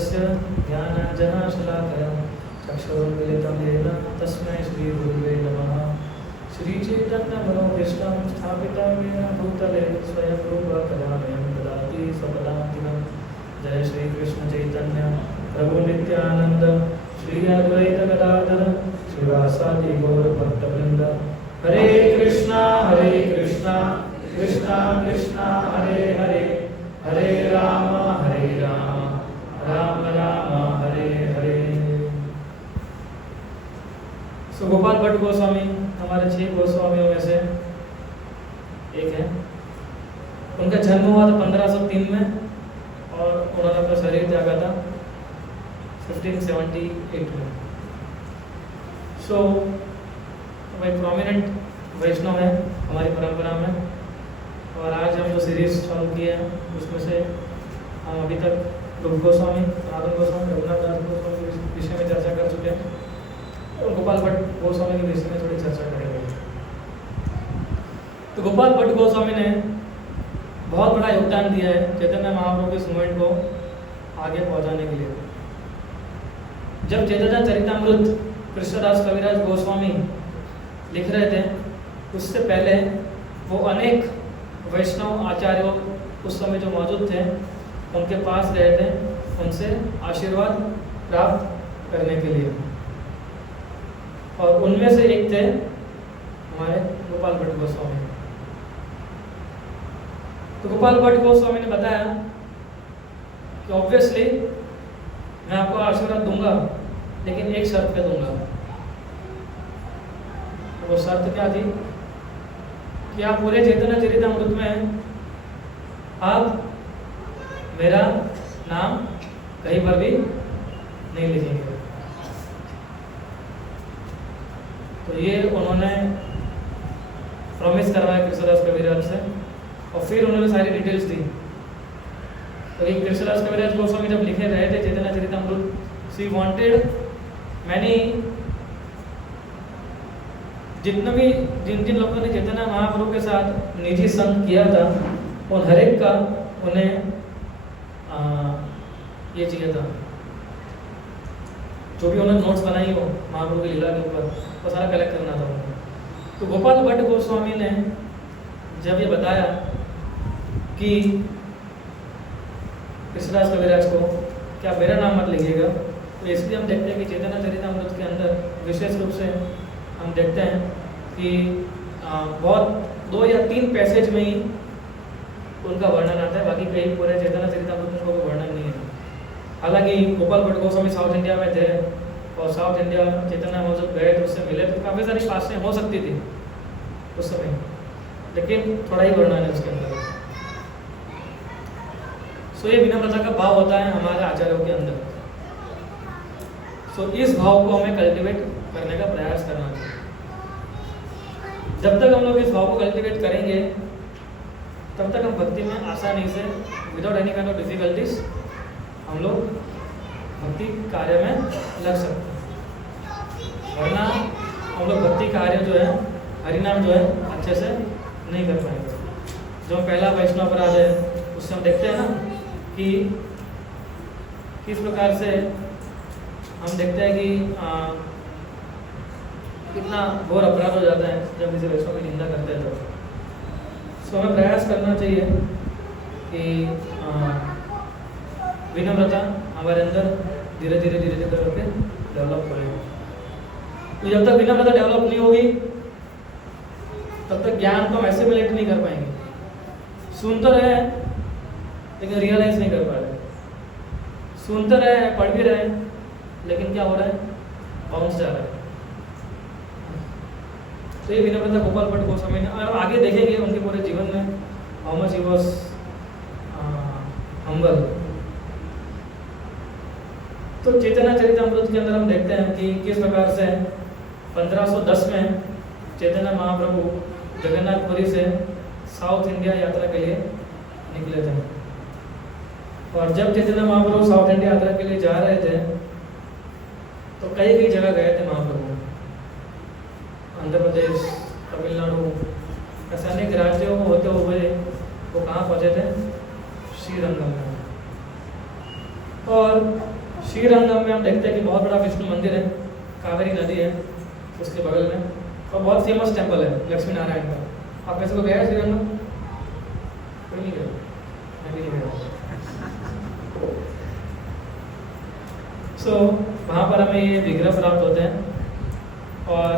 तस्य ज्ञानाञ्जनशलाकया चक्षुरुन्मिलितं येन तस्मै श्रीगुरुवे नमः। श्रीचैतन्यमनोभीष्टं स्थापितं येन भूतले स्वयं रूपा कदामयं ददाति स्वपदान्तिकं। जय श्री कृष्ण चैतन्य प्रभु नित्यानंद श्री अद्वैत गदाधर श्रीवासादि गौर भक्तवृंद। हरे कृष्णा कृष्णा कृष्णा हरे हरे, हरे राम राम राम हरे हरे। सो गोपाल भट्ट गोस्वामी हमारे 6 गोस्वामियों में से एक है। उनका जन्म हुआ था 1503 में और उन्होंने अपना शरीर त्यागा था 1578 में। सो वह प्रोमिनेंट वैष्णव है हमारी परंपरा में। और आज हम जो सीरीज चालू किए हैं उसमें से हम अभी तक रूप गोस्वामी, सनातन गोस्वामी, रघुनाथ दास गोस्वामी के विषय में चर्चा कर चुके हैं और गोपाल भट्ट गोस्वामी के विषय में थोड़ी चर्चा करेंगे। तो गोपाल भट्ट गोस्वामी ने बहुत बड़ा योगदान दिया है चैतन्य महाप्रभु के इस मूवमेंट को आगे पहुंचाने के लिए। जब चैतन्य चरितामृत कृष्णदास कविराज गोस्वामी लिख रहे थे उससे पहले वो अनेक वैष्णव आचार्यों उस समय जो मौजूद थे उनके पास गए थे उनसे आशीर्वाद प्राप्त करने के लिए, और उनमें से एक थे हमारे गोपाल भट्ट गोस्वामी। तो गोपाल भट्ट गोस्वामी ने बताया कि ऑब्वियसली मैं आपको आशीर्वाद दूंगा लेकिन एक शर्त पे दूंगा। वो शर्त क्या थी कि आप पूरे चैतन्य चरितामृत में आप मेरा नाम कहीं पर भी नहीं लिखेंगे। तो ये उन्होंने प्रॉमिस करवाया कृष्णदास कविराज से और फिर उन्होंने सारी डिटेल्स दी। तो ये कृष्णदास कविराज गोस्वामी जब लिखे रहे थे चैतन्य चरितामृत, शी वांटेड मैनी, जिन जिन लोगों ने चैतन्य महाप्रभु के साथ निजी संग किया था उन हर एक का उन्हें ये चाहिए था, जो भी उन्होंने नोट्स बनाई हो महाप्रभु की लीला के ऊपर वो सारा कलेक्ट करना था उन्हें। तो गोपाल भट्ट गोस्वामी ने जब ये बताया कि कृष्णदास कविराज को क्या मेरा नाम मत लिखिएगा, तो इसलिए हम देखते हैं कि चैतन्य चरितामृत के अंदर विशेष रूप से हम देखते हैं कि बहुत 2 या 3 पैसेज में ही उनका वर्णन आता है, बाकी कहीं पूरे चैतन्य चरितामृत में कोई वर्णन नहीं है। हालांकि गोपाल भट्ट गोस्वामी साउथ इंडिया में थे और साउथ इंडिया चैतन्य महोत्सव गए तो उससे मिले तो काफ़ी सारी बातें हो सकती थी उस समय, लेकिन थोड़ा ही वर्णन है उसके अंदर। सो ये विनम्रता का भाव होता है हमारे आचार्यों के अंदर। सो इस भाव को हमें कल्टिवेट करने का प्रयास करना चाहिए। जब तक हम लोग इस भाव को कल्टिवेट करेंगे तब तक हम भक्ति में आसानी से without any kind of difficulties हम लोग भक्ति कार्य में लग सकते हैं। वरना हम लोग भक्ति कार्य जो है, हरिनाम जो है अच्छे से नहीं कर पाएंगे। जो पहला वैष्णव अपराध है उससे हम देखते हैं ना कि किस प्रकार से हम देखते हैं कि कितना घोर अपराध हो जाता है जब किसी वैष्णव की निंदा करते हैं। तो हमें प्रयास करना चाहिए कि विनम्रता हमारे अंदर धीरे धीरे करके डेवलप करेगी। तो जब तक विनम्रता डेवलप नहीं होगी तब तक ज्ञान को हम एसिमिलेट नहीं कर पाएंगे। सुनते रहे लेकिन रियलाइज नहीं कर पा रहे, सुनते रहे, पढ़ भी रहे, लेकिन क्या हो रहा है, बाउंस जा रहा है। तो ये विनम्रता गोपाल भट्ट गोस्वामी ने, और आगे देखेंगे उनके पूरे जीवन में how much he was humble. तो चैतन्य चरितामृत के अंदर हम देखते हैं कि किस प्रकार से 1510 में चैतन्य महाप्रभु जगन्नाथपुरी से साउथ इंडिया यात्रा के लिए निकले थे। और जब चैतन्य महाप्रभु साउथ इंडिया यात्रा के लिए जा रहे थे तो कई जगह गए थे महाप्रभु, आंध्र प्रदेश, तमिलनाडु, ऐसे अनेक राज्यों को होते हुए वो कहाँ पहुँचे थे, श्रीरंगम में। और श्रीरंगम में हम देखते हैं कि बहुत बड़ा विष्णु मंदिर है, कावेरी नदी है उसके बगल में, और बहुत फेमस टेम्पल है लक्ष्मी नारायण का। आप में से को गया है श्रीरंगम? कोई नहीं गया? मैं भी नहीं गया। वहाँ पर हमें ये विग्रह प्राप्त होते हैं और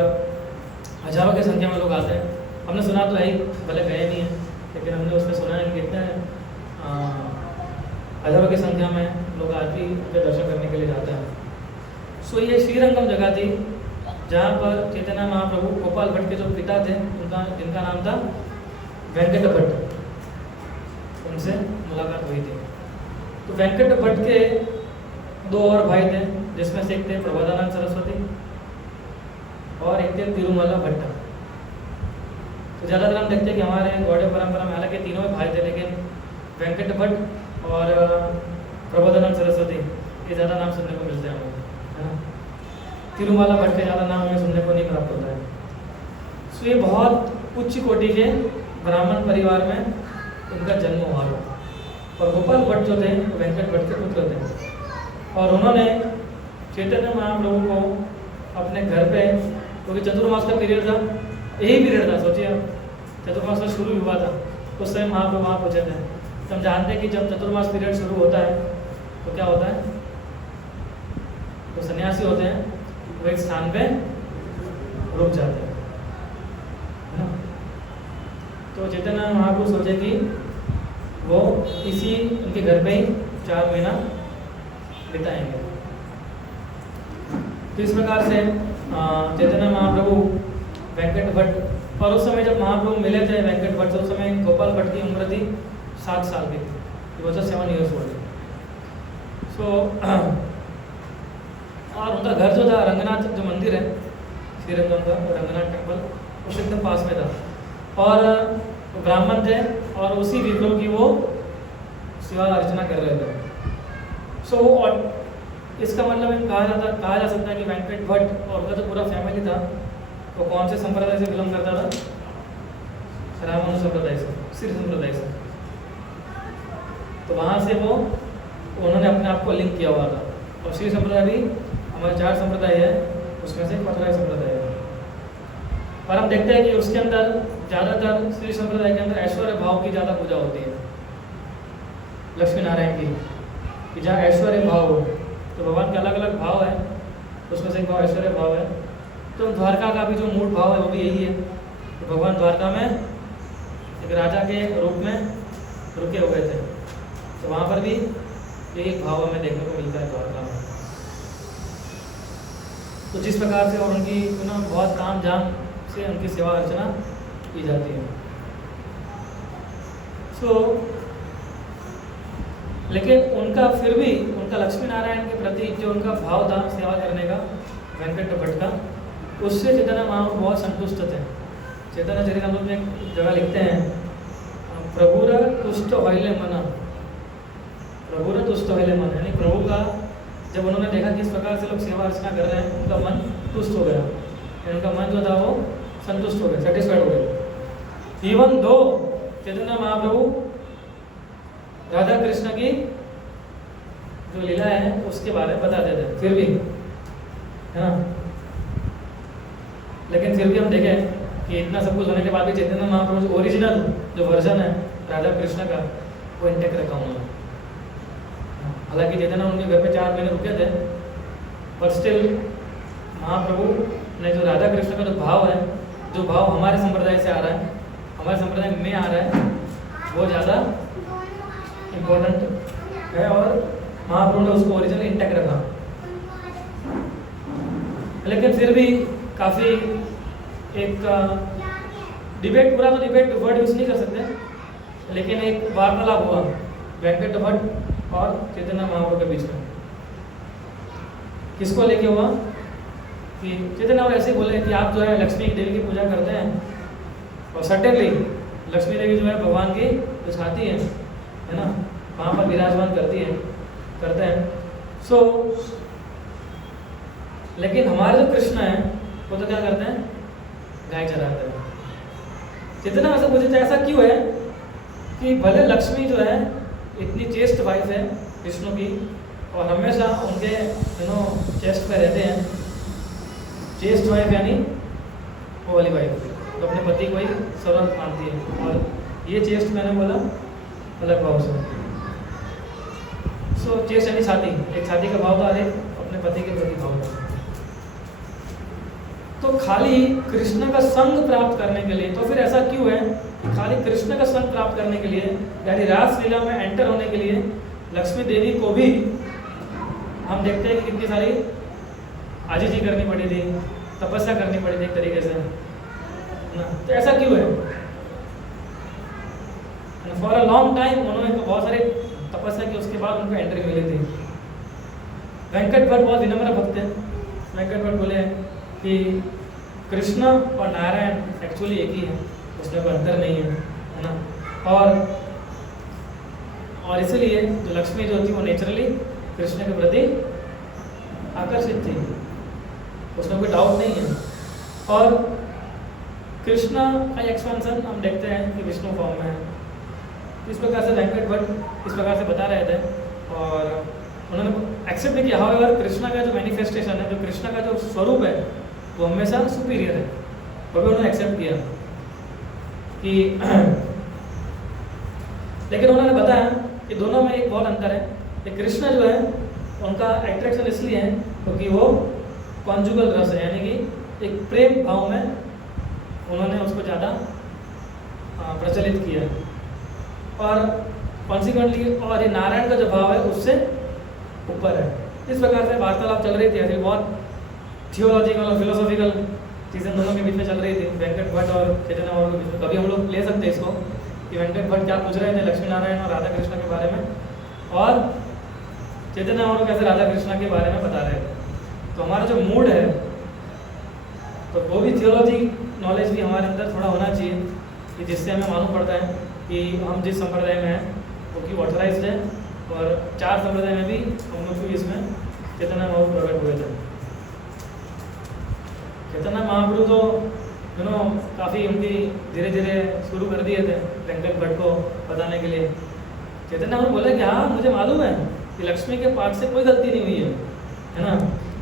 हजारों की संख्या में लोग आते हैं। हमने सुना तो है ही, भले गए नहीं हैं, लेकिन हमने उसमें सुना है कि कितने हजारों की संख्या में लोग आरती के दर्शन करने के लिए जाते हैं। ये श्रीरंगम जगह थी जहाँ पर चैतन्य महाप्रभु गोपाल भट्ट के जो पिता थे जिनका नाम था वेंकट भट्ट, उनसे मुलाकात हुई थी। तो वेंकट भट्ट के 2 और भाई थे, जिसमें से एक थे प्रबोधानंद सरस्वती और एक थे तिरुमला भट्ट। तो ज़्यादातर हम देखते हैं कि हमारे गौड़ीय परंपरा में हालांकि तीनों भाई थे, लेकिन वेंकट भट्ट और प्रबोधानंद सरस्वती ये ज़्यादा नाम सुनने को मिलते हैं हमें, है ना। तिरुमला भट्ट के ज़्यादा नाम हमें सुनने को नहीं प्राप्त होता है। ये बहुत उच्च कोटि के ब्राह्मण परिवार में उनका जन्म हुआ था। और गोपाल भट्ट जो थे वो वेंकट भट्ट के पुत्र थे, और उन्होंने चैतन्य महाप्रभु को अपने घर पे, क्योंकि चतुर्मास का पीरियड था, यही पीरियड था, सोचिए आप, चतुर्मास का शुरू हुआ था, उस समय महाप्रभु वहाँ पहुँचे थे। तो हम जानते हैं कि जब चतुर्मास पीरियड शुरू होता है तो क्या होता है, तो सन्यासी होते हैं वो एक स्थान पे रुक जाते हैं, है ना। तो चैतन्य महाप्रभु सोचे कि वो इसी उनके घर पे ही 4 महीना बिताएंगे। तो इस प्रकार से चैतन्य महाप्रभु वेंकट भट्ट, और उस समय जब महाप्रभु मिले थे वेंकट भट्ट से, उस समय गोपाल भट्ट की उम्र थी 7 साल की, वो था 7 years old। और उनका घर जो था रंगनाथ जो मंदिर है श्रीरंगम का, रंगनाथ टेम्पल, उस एकदम पास में था, और ब्राह्मण थे और उसी विग्रह की वो सेवा अर्चना कर रहे थे। और इसका मतलब कहा जा सकता है कि वेंकट भट्ट और उनका जो पूरा फैमिली था वो कौन से संप्रदाय से बिलोंग करता था? रामानुज संप्रदाय से, श्री संप्रदाय से। तो वहाँ से वो उन्होंने अपने आप को लिंक किया हुआ था। और श्री संप्रदाय भी हमारे 4 संप्रदाय है, उसमें से 15 संप्रदाय है। और हम देखते हैं कि उसके अंदर ज़्यादातर श्री संप्रदाय के अंदर ऐश्वर्य भाव की ज़्यादा पूजा होती है, लक्ष्मी नारायण की, कि जहाँ ऐश्वर्य भाव हो। तो भगवान के अलग अलग भाव है, उसमें से एक भाव ऐश्वर्य भाव है। तो द्वारका का भी जो मूल भाव है वो भी यही है कि भगवान द्वारका में एक राजा के रूप में रुके हुए थे। तो वहाँ पर भी यही एक भाव हमें देखने को मिलता है द्वारका में। तो जिस प्रकार से और उनकी बहुत ताम झाम से उनकी सेवा अर्चना की जाती है। लेकिन उनका फिर भी उनका लक्ष्मी नारायण के प्रति जो उनका भाव था सेवा करने का वेंकट भट्ट का, उससे चैतन्य महाप्रभु बहुत संतुष्ट थे। चैतन्य चरितामृत में एक जगह लिखते हैं, प्रभुर तुष्ट होइले मन, प्रभुर तुष्ट होइले मन, यानी प्रभु का जब उन्होंने देखा कि इस प्रकार से लोग सेवा अर्चना कर रहे हैं, उनका मन तुष्ट हो गया, उनका मन जो था वो संतुष्ट हो गया, सेटिस्फाइड हो गया। इवन दो चैतन्य महाप्रभु राधा कृष्ण की जो लीला है उसके बारे में बताते थे, फिर भी, है ना। लेकिन फिर भी हम देखें कि इतना सब कुछ होने के बाद भी चैतन्य महाप्रभु जो ओरिजिनल जो वर्जन है राधा कृष्ण का वो इंटेक्ट रखा उन्होंने। हालांकि चैतन्य उनके घर पे 4 महीने रुके थे, पर स्टिल महाप्रभु ने जो राधा कृष्ण का जो भाव है, जो भाव हमारे संप्रदाय से आ रहा है, हमारे संप्रदाय में आ रहा है, वो ज़्यादा इम्पोर्टेंट है, और महाप्रभु ने उसको ओरिजिनल इंटेक्ट रखा। लेकिन फिर भी काफ़ी एक डिबेट, पूरा तो डिबेट वर्ड यूज़ नहीं कर सकते, लेकिन एक वार्तालाप हुआ वेंकट भट्ट और चैतन्य महाप्रभु के बीच में। किसको लेके हुआ कि चैतन्य ऐसे बोले कि आप जो है लक्ष्मी देवी की पूजा करते हैं, और सर्टेनली लक्ष्मी देवी जो है भगवान की जो छाती है ना, वहाँ पर विराजमान करते हैं। लेकिन हमारे जो कृष्ण है वो तो क्या करते हैं, गाय चराते हैं। चैतन्य ऐसा पूछे ऐसा क्यों है कि भले लक्ष्मी जो है इतनी चेस्ट वाइफ है विष्णु की, और हमेशा उनके चेस्ट पे रहते हैं। चेस्ट वाइफ यानी वो वाली वाइफ तो अपने पति को ही सर्वंत मानती है, और ये चेस्ट मैंने बोला अलग भाव से। सो चेस्ट यानी छाती, एक छाती का भाव था, एक अपने पति के प्रति भाव था। तो खाली कृष्ण का संग प्राप्त करने के लिए, तो फिर ऐसा क्यों है, खाली कृष्ण का संग प्राप्त करने के लिए यानी रासलीला में एंटर होने के लिए लक्ष्मी देवी को भी हम देखते हैं कि कितनी सारी आजीजी करनी पड़ी थी, तपस्या करनी पड़ी थी एक तरीके से ना। तो ऐसा क्यों है? फॉर अ लॉन्ग टाइम उन्होंने बहुत सारे तपस्या की, उसके बाद उनको एंट्री मिली थी। वेंकट भट्ट बहुत विनम्र भक्त है। वेंकट भट्ट बोले कि कृष्ण और नारायण एक्चुअली एक ही है, उसमें कोई अंतर नहीं है ना। और इसलिए जो लक्ष्मी जो थी वो नेचुरली कृष्ण के प्रति आकर्षित थी, उसमें कोई डाउट नहीं है। और कृष्ण का एक्सपेंशन हम देखते हैं कि विष्णु फॉर्म में है। इस प्रकार से वेंकट भट्ट इस प्रकार से बता रहे थे और उन्होंने एक्सेप्ट भी किया। हाउएवर कृष्णा का जो मैनिफेस्टेशन है, जो कृष्णा का जो स्वरूप है वो हमेशा सुपीरियर है, वो भी उन्होंने एक्सेप्ट किया कि लेकिन उन्होंने बताया कि दोनों में एक बहुत अंतर है कि कृष्ण जो है उनका अट्रैक्शन इसलिए है क्योंकि वो कॉन्जुगल रस है, यानी कि एक प्रेम भाव में उन्होंने उसको ज़्यादा प्रचलित किया और कॉन्सिक्वेंटली, और ये नारायण का जो भाव है उससे ऊपर है। इस प्रकार से वार्तालाप चल रही थी, ऐसे बहुत थियोलॉजिकल और फिलोसॉफिकल चीज़ें दोनों के बीच में चल रही थी, वेंकट भट्ट और चैतन्य महाप्रभु के बीच में। कभी हम लोग ले सकते हैं इसको कि वेंकट भट्ट क्या पूछ रहे थे लक्ष्मी नारायण और राधा कृष्ण के बारे में, और चैतन्य महाप्रभु कैसे राधा कृष्ण के बारे में बता रहे थे। तो हमारा जो मूड है, तो वो भी थियोलॉजी नॉलेज भी हमारे अंदर थोड़ा होना चाहिए कि जिससे हमें मालूम पड़ता है कि हम जिस संप्रदाय में हैं वो क्यों ऑथराइज्ड है, और 4 संप्रदाय में भी हम लोग भी इसमें चैतन्य महाप्रभु प्रकट हुए थे। चैतन्य महाप्रभु तो काफ़ी उनकी धीरे धीरे शुरू कर दिए थे वेंकट भट्ट को बताने के लिए। चैतन्य महाप्रभु बोले कि हाँ मुझे मालूम है कि लक्ष्मी के पार्ट से कोई गलती नहीं हुई है ना,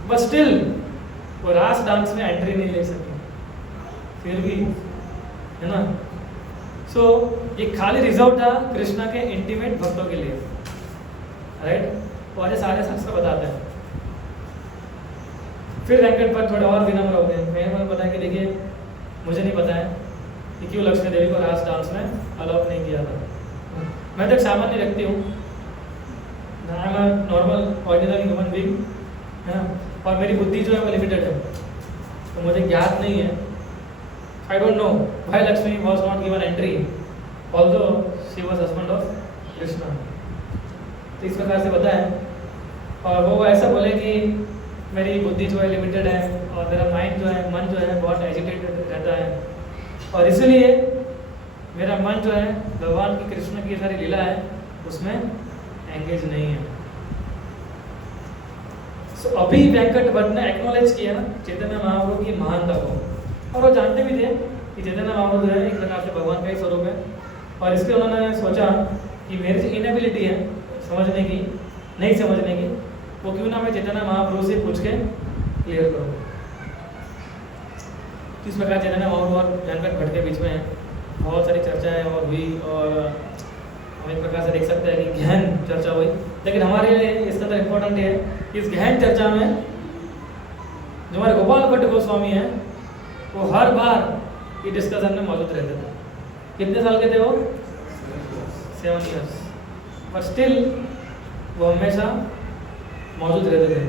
बट स्टिल वो रास डांस में एंट्री नहीं ले सके फिर भी, है ना। सो ये खाली रिजर्व था कृष्णा के इंटीमेट भक्तों के लिए, राइट। और ये सारे शास्त्र बताते हैं। फिर वेंकट भट्ट थोड़े और विनम्र हो गए। मैंने बताया कि देखिए मुझे नहीं पता है कि क्यों लक्ष्मी देवी को रास डांस में अलाउ नहीं किया था। मैं तो एक सामान्य व्यक्ति हूँ, I am a normal ordinary human being, है ना, और मेरी बुद्धि जो है वो लिमिटेड है, तो मुझे ज्ञात नहीं है। I don't know why Lakshmi was not given entry although she was husband of Krishna. तो इस प्रकार से बताएं, और वो ऐसा बोले कि मेरी बुद्धि जो है लिमिटेड है और मेरा माइंड जो है, मन जो है बहुत एजिटेटेड रहता है, और इसलिए मेरा मन जो है भगवान की कृष्ण की सारी लीला है उसमें एंगेज नहीं है। सो अभी वेंकट भट्ट ने एक्नॉलेज किया चैतन्य महाप्रभु की महानता को, और वो जानते भी थे कि चैतन्य महाप्रभु जो है एक प्रकार से भगवान का ही स्वरूप है, और इसलिए उन्होंने सोचा कि मेरी जो इनेबिलिटी है समझने की, नहीं समझने की, वो क्यों ना मैं चैतन्य महाप्रभु से पूछ के क्लियर करूँ। किस प्रकार चैतन्य महाप्रभु और वेंकट भट्ट के बीच में बहुत सारी चर्चाएं और हुई, और हम एक प्रकार से देख सकते हैं कि गहन चर्चा हुई। लेकिन हमारे लिए इसका तो इम्पोर्टेंट है कि इस गहन चर्चा में जो हमारे गोपाल भट्ट गोस्वामी हैं वो हर बार ये डिस्कशन में मौजूद रहते थे। कितने साल के थे वो? 7 years, पर स्टिल वो हमेशा मौजूद रहते थे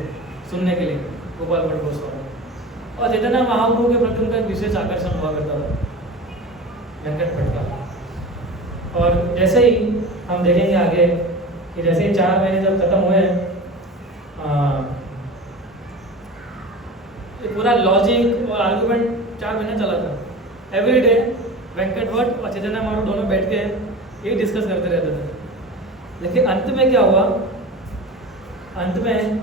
सुनने के लिए गोपाल भट्ट गोस्वामी, और चैतन्य महाप्रभु के प्रति उनका एक विशेष आकर्षण हुआ करता था वेंकट भट्ट का। और जैसे ही हम देखेंगे आगे कि जैसे ही 4 महीने जब खत्म हुए, ये पूरा लॉजिक और आर्गुमेंट 4 महीने चला था। एवरी डे वेंकट भट्ट और चैतन्य महाप्रभु दोनों बैठ के यही डिस्कस करते रहते थे। लेकिन अंत में क्या हुआ? अंत में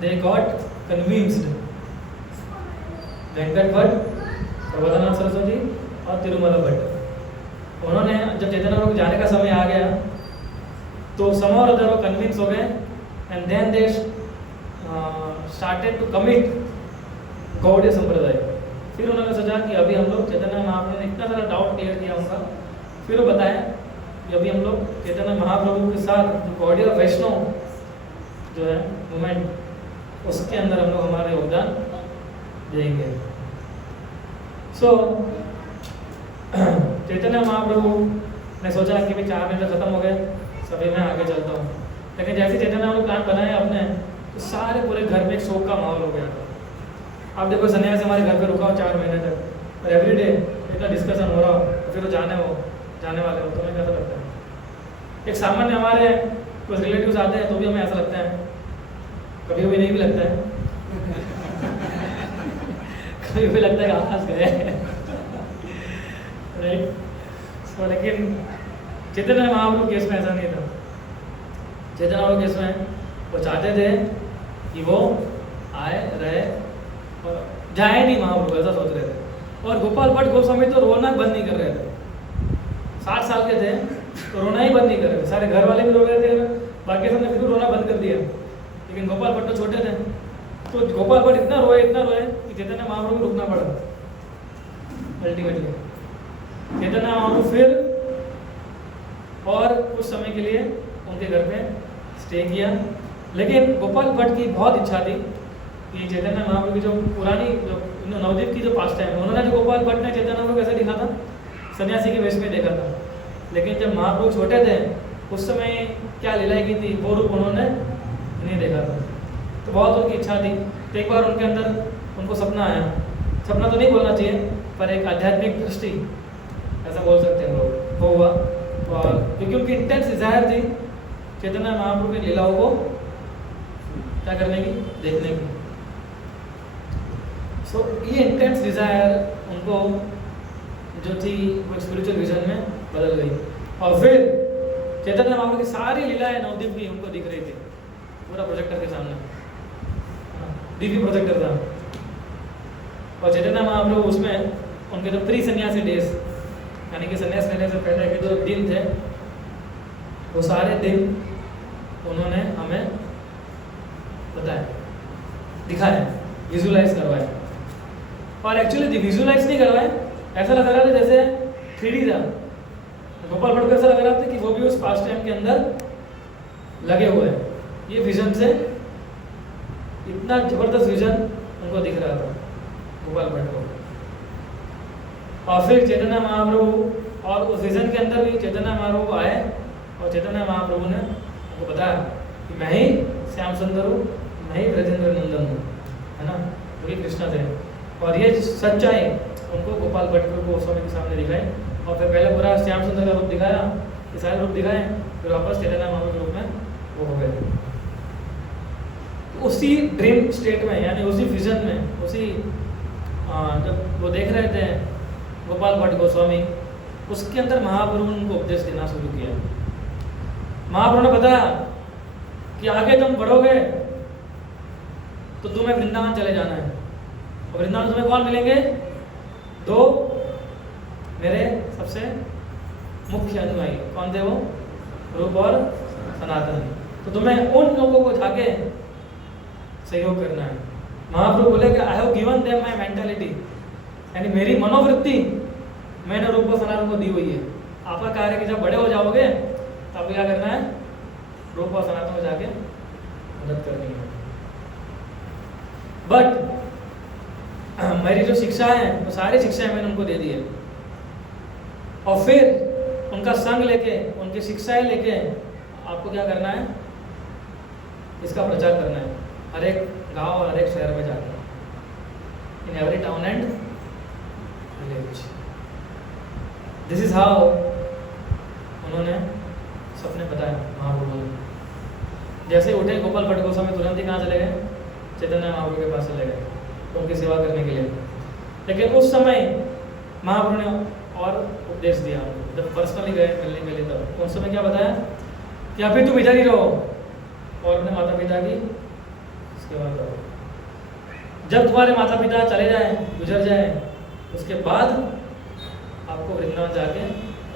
they got convinced, Venkat Bhatt, Prabodhananda Saraswati और तिरुमला भट्ट। उन्होंने जब चैतन्य महाप्रभु जाने का समय आ गया तो समहार अदर वो कन्विंस हो गए and then they started to commit Gaudiya Sampradaya. फिर उन्होंने सोचा कि अभी हम लोग चैतन्य महाप्रभु ने इतना सारा डाउट क्लियर किया उनका, फिर वो बताया कि अभी हम लोग चैतन्य महाप्रभु के साथ गौड़ीय वैष्णव जो है मूवमेंट, उसके अंदर हम लोग हमारा योगदान देंगे। सो चैतन्य महाप्रभु ने सोचा कि भाई 4 महीने खत्म हो गए, सभी मैं आगे चलता हूँ। लेकिन जैसे चैतन्य महाप्रभु प्लान बनाया अपने, तो सारे पूरे घर में एक शोक का माहौल हो गया था। आप देखो सन्यासी हमारे घर पे रुका हो 4 महीने तक, और एवरीडे इतना डिस्कशन हो रहा हो, तो फिर वो जाने वाले हो, तो हमें कैसा लगता है? एक सामान्य हमारे कुछ रिलेटिव्स आते हैं तो भी हमें ऐसा लगता है, कभी कभी नहीं भी लगता है कभी भी लगता है कि हंस गए राइट। सो लेकिन चैतन्य महाप्रभु केस में ऐसा नहीं था। चैतन्य महाप्रभु केस में वो चाहते थे कि वो आए रहे और जाए नहीं, महाप्रभु ऐसा सोच रहे थे। और गोपाल भट्ट गोस्वामी तो रोना बंद नहीं कर रहे थे। 60 साल के थे तो रोना ही बंद नहीं कर रहे थे। सारे घर वाले भी रो रहे थे, बाकी सबने फिर रोना बंद कर दिया। लेकिन गोपाल भट्ट तो छोटे थे, तो गोपाल भट्ट इतना रोए कि चैतन्य महाप्रभु को रुकना पड़ा। अल्टीमेटली चैतन्य महाप्रभु फिर और कुछ समय के लिए उनके घर पे स्टे किया। लेकिन गोपाल भट्ट की बहुत इच्छा थी कि चैतन्य महाप्रभु की जो पुरानी जो नवदीप की जो पास्ट है, उन्होंने जो गोपाल भट्ट ने चैतन्य महाप्रभु कैसे देखा था, सन्यासी के वेश में देखा था। लेकिन जब महाप्रभु छोटे थे उस समय क्या लीलाएं की थी, वो रूप उन्होंने नहीं देखा था। तो बहुत उनकी इच्छा थी। तो एक बार उनके अंदर उनको सपना आया, सपना तो नहीं बोलना चाहिए पर एक आध्यात्मिक दृष्टि ऐसा बोल सकते हैं लोग, वो हुआ। और क्योंकि उनकी इंटेंस डिजायर थी चैतन्य महाप्रभु की लीलाओं को क्या करने की, देखने की। सो ये इंटेंस डिजायर उनको जो थी वो स्पिरिचुअल विजन में बदल गई। और फिर चैतन्य महाप्रभु की सारी लीलाएं नवदीप की उनको दिख रही थी, पूरा प्रोजेक्टर के सामने, डीवी प्रोजेक्टर था। और चैतन्य महाप्रभु उसमें उनके जो प्री सन्यासी डेज, यानी कि सन्यास लेने से पहले के जो दिन थे, वो सारे दिन उन्होंने हमें बताया, दिखाया, विजुलाइज करवाया। और एक्चुअली विजुलाइज नहीं करवाए, ऐसा लग रहा था जैसे 3D था। गोपाल भट्ट को ऐसा लग रहा था कि वो भी उस पास्ट टाइम के अंदर लगे हुए हैं। ये विजन से इतना जबरदस्त विजन उनको दिख रहा था गोपाल भट्ट को। और फिर चैतन्य महाप्रभु और उस विजन के अंदर भी चैतन्य महाप्रभु आए और चैतन्य महाप्रभु ने उनको बताया कि मैं ही श्याम सुंदर हूँ, मैं ही ब्रजेंद्र नंदन हूँ, है ना, वही कृष्ण थे। और ये सच्चाई उनको गोपाल भट्ट को गोस्वामी के सामने दिखाई। और फिर पहले पूरा श्याम सुंदर का रूप दिखाया, ये सारे रूप दिखाए, फिर वापस चैतन्य महाप्रभु के रूप में वो हो गए। उसी ड्रीम स्टेट में, यानी उसी विजन में, उसी जब वो देख रहे थे गोपाल भट्ट गोस्वामी, उसके अंदर महाप्रभु ने उनको उपदेश देना शुरू किया। महाप्रभु ने बताया कि आगे तुम बढ़ोगे तो तुम्हें वृंदावन चले जाना है। और वृंदावन तुम्हें कौन मिलेंगे? 2 मेरे सबसे मुख्य अनुयायी। कौन थे वो? रूप और सनातन। तो तुम्हें उन लोगों को जाके सहयोग करना है। महाप्रभु बोले कि I have given them my mentality, यानी मेरी मनोवृत्ति मैंने रूप और सनातन को दी हुई है। आपका कार्य है कि जब बड़े हो जाओगे तब क्या करना है? रूप और सनातन को जाके मदद करनी है। बट मेरी जो शिक्षा है वो सारी शिक्षाएं मैंने उनको दे दी है। और फिर उनका संग लेके, उनकी शिक्षाएं लेके आपको क्या करना है? इसका प्रचार करना है हर एक गांव और हर एक शहर में जाकर, in every town and village. This is how उन्होंने सपने बताया महाप्रभु ने। जैसे उठे गोपाल भट्ट गोस्वामी तुरंत ही कहाँ चले गए? चैतन्य महाप्रभु के पास चले गए उनकी सेवा करने के लिए। लेकिन उस समय महाप्रभु ने और उपदेश दिया उनको, जब पर्सनली गए मिलने के लिए, तब उस समय क्या बताया कि अभी तुम इधर ही रहो और अपने माता पिता की सेवा करो। जब तुम्हारे माता पिता चले जाए, गुजर जाए, उसके बाद आपको वृंदावन जाके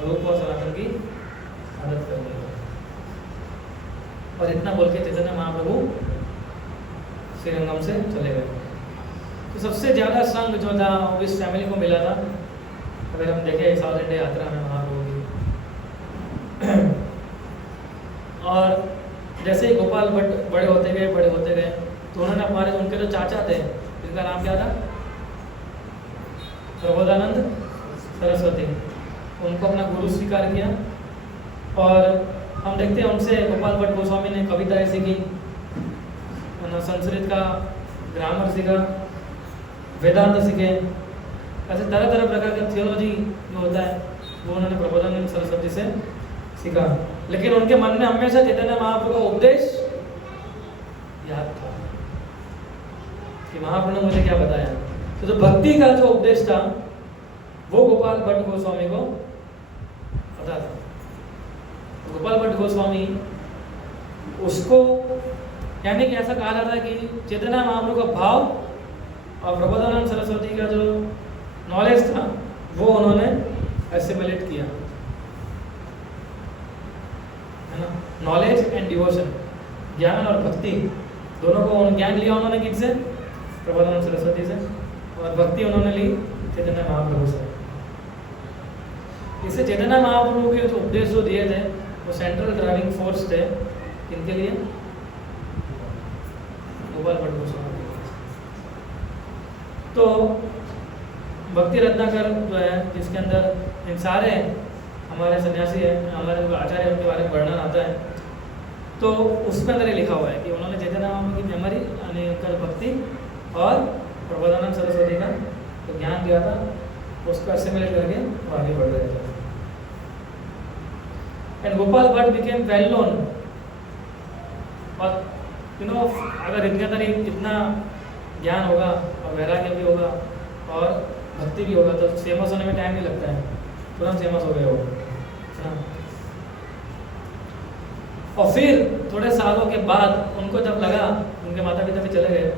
रूप और सनातन की मदद करनी है। और इतना बोल के चैतन्य महाप्रभु श्रीरंगम से चले गए। तो सबसे ज़्यादा संग जो था वो इस फैमिली को मिला था। अगर हम देखें साउथ इंडिया यात्रा में महाप्रभु की, और जैसे ही गोपाल भट्ट बड़े होते गए तो उन्होंने हमारे उनके जो चाचा थे जिनका नाम क्या था, प्रबोधानंद सरस्वती, उनको अपना गुरु स्वीकार किया। और हम देखते हैं उनसे गोपाल भट्ट गोस्वामी ने कविताएं सीखी, संस्कृत का ग्रामर सीखा, वेदांत सीखे, ऐसे तरह तरह प्रकार का थियोलॉजी जो होता है वो उन्होंने प्रबोधानंद सरस्वती से सीखा। लेकिन उनके मन में हमेशा चैतन्य महाप्रभु का उपदेश याद था कि महाप्रभु ने मुझे क्या बताया। तो जो भक्ति का जो उपदेश था वो गोपाल भट्ट गोस्वामी को पता था। गोपाल भट्ट गोस्वामी उसको, यानी कि ऐसा कहा जाता है कि चैतन्य महाप्रभु का भाव और प्रबोधानंद सरस्वती का जो नॉलेज था वो उन्होंने एसिमुलेट किया, है ना। नॉलेज एंड डिवोशन, ज्ञान और भक्ति दोनों को, ज्ञान लिया उन्होंने किससे, प्रबोधानंद सरस्वती से, और भक्ति उन्होंने ली चैतन्य महाप्रभु से। इससे चैतन्य महाप्रभु के जो उपदेश जो दिए थे वो सेंट्रल ड्राइविंग फोर्स थे किनके लिए, गोपाल भट्ट गोस्वामी। तो भक्ति रत्नाकर जो है जिसके अंदर इन सारे हमारे सन्यासी हैं, हमारे जो आचार्य उनके बारे में वर्णन आता है, तो उसके अंदर ये लिखा हुआ है कि उन्होंने चैतन्य महाप्रभु की मेमोरी यानी कर भक्ति और प्रबोधानंद सरस्वती का तो ज्ञान दिया था, उसको एसिमुलेट करके वो आगे बढ़ रहे थे। And Gopal Bhatt became well known. और अगर इनके अंदर इतना ज्ञान होगा और वैराग्य भी होगा और भक्ति भी होगा तो फेमस होने में टाइम नहीं लगता है, तुरंत फेमस हो गए हो। और फिर थोड़े सालों के बाद उनको जब लगा, उनके माता पिता भी चले गए,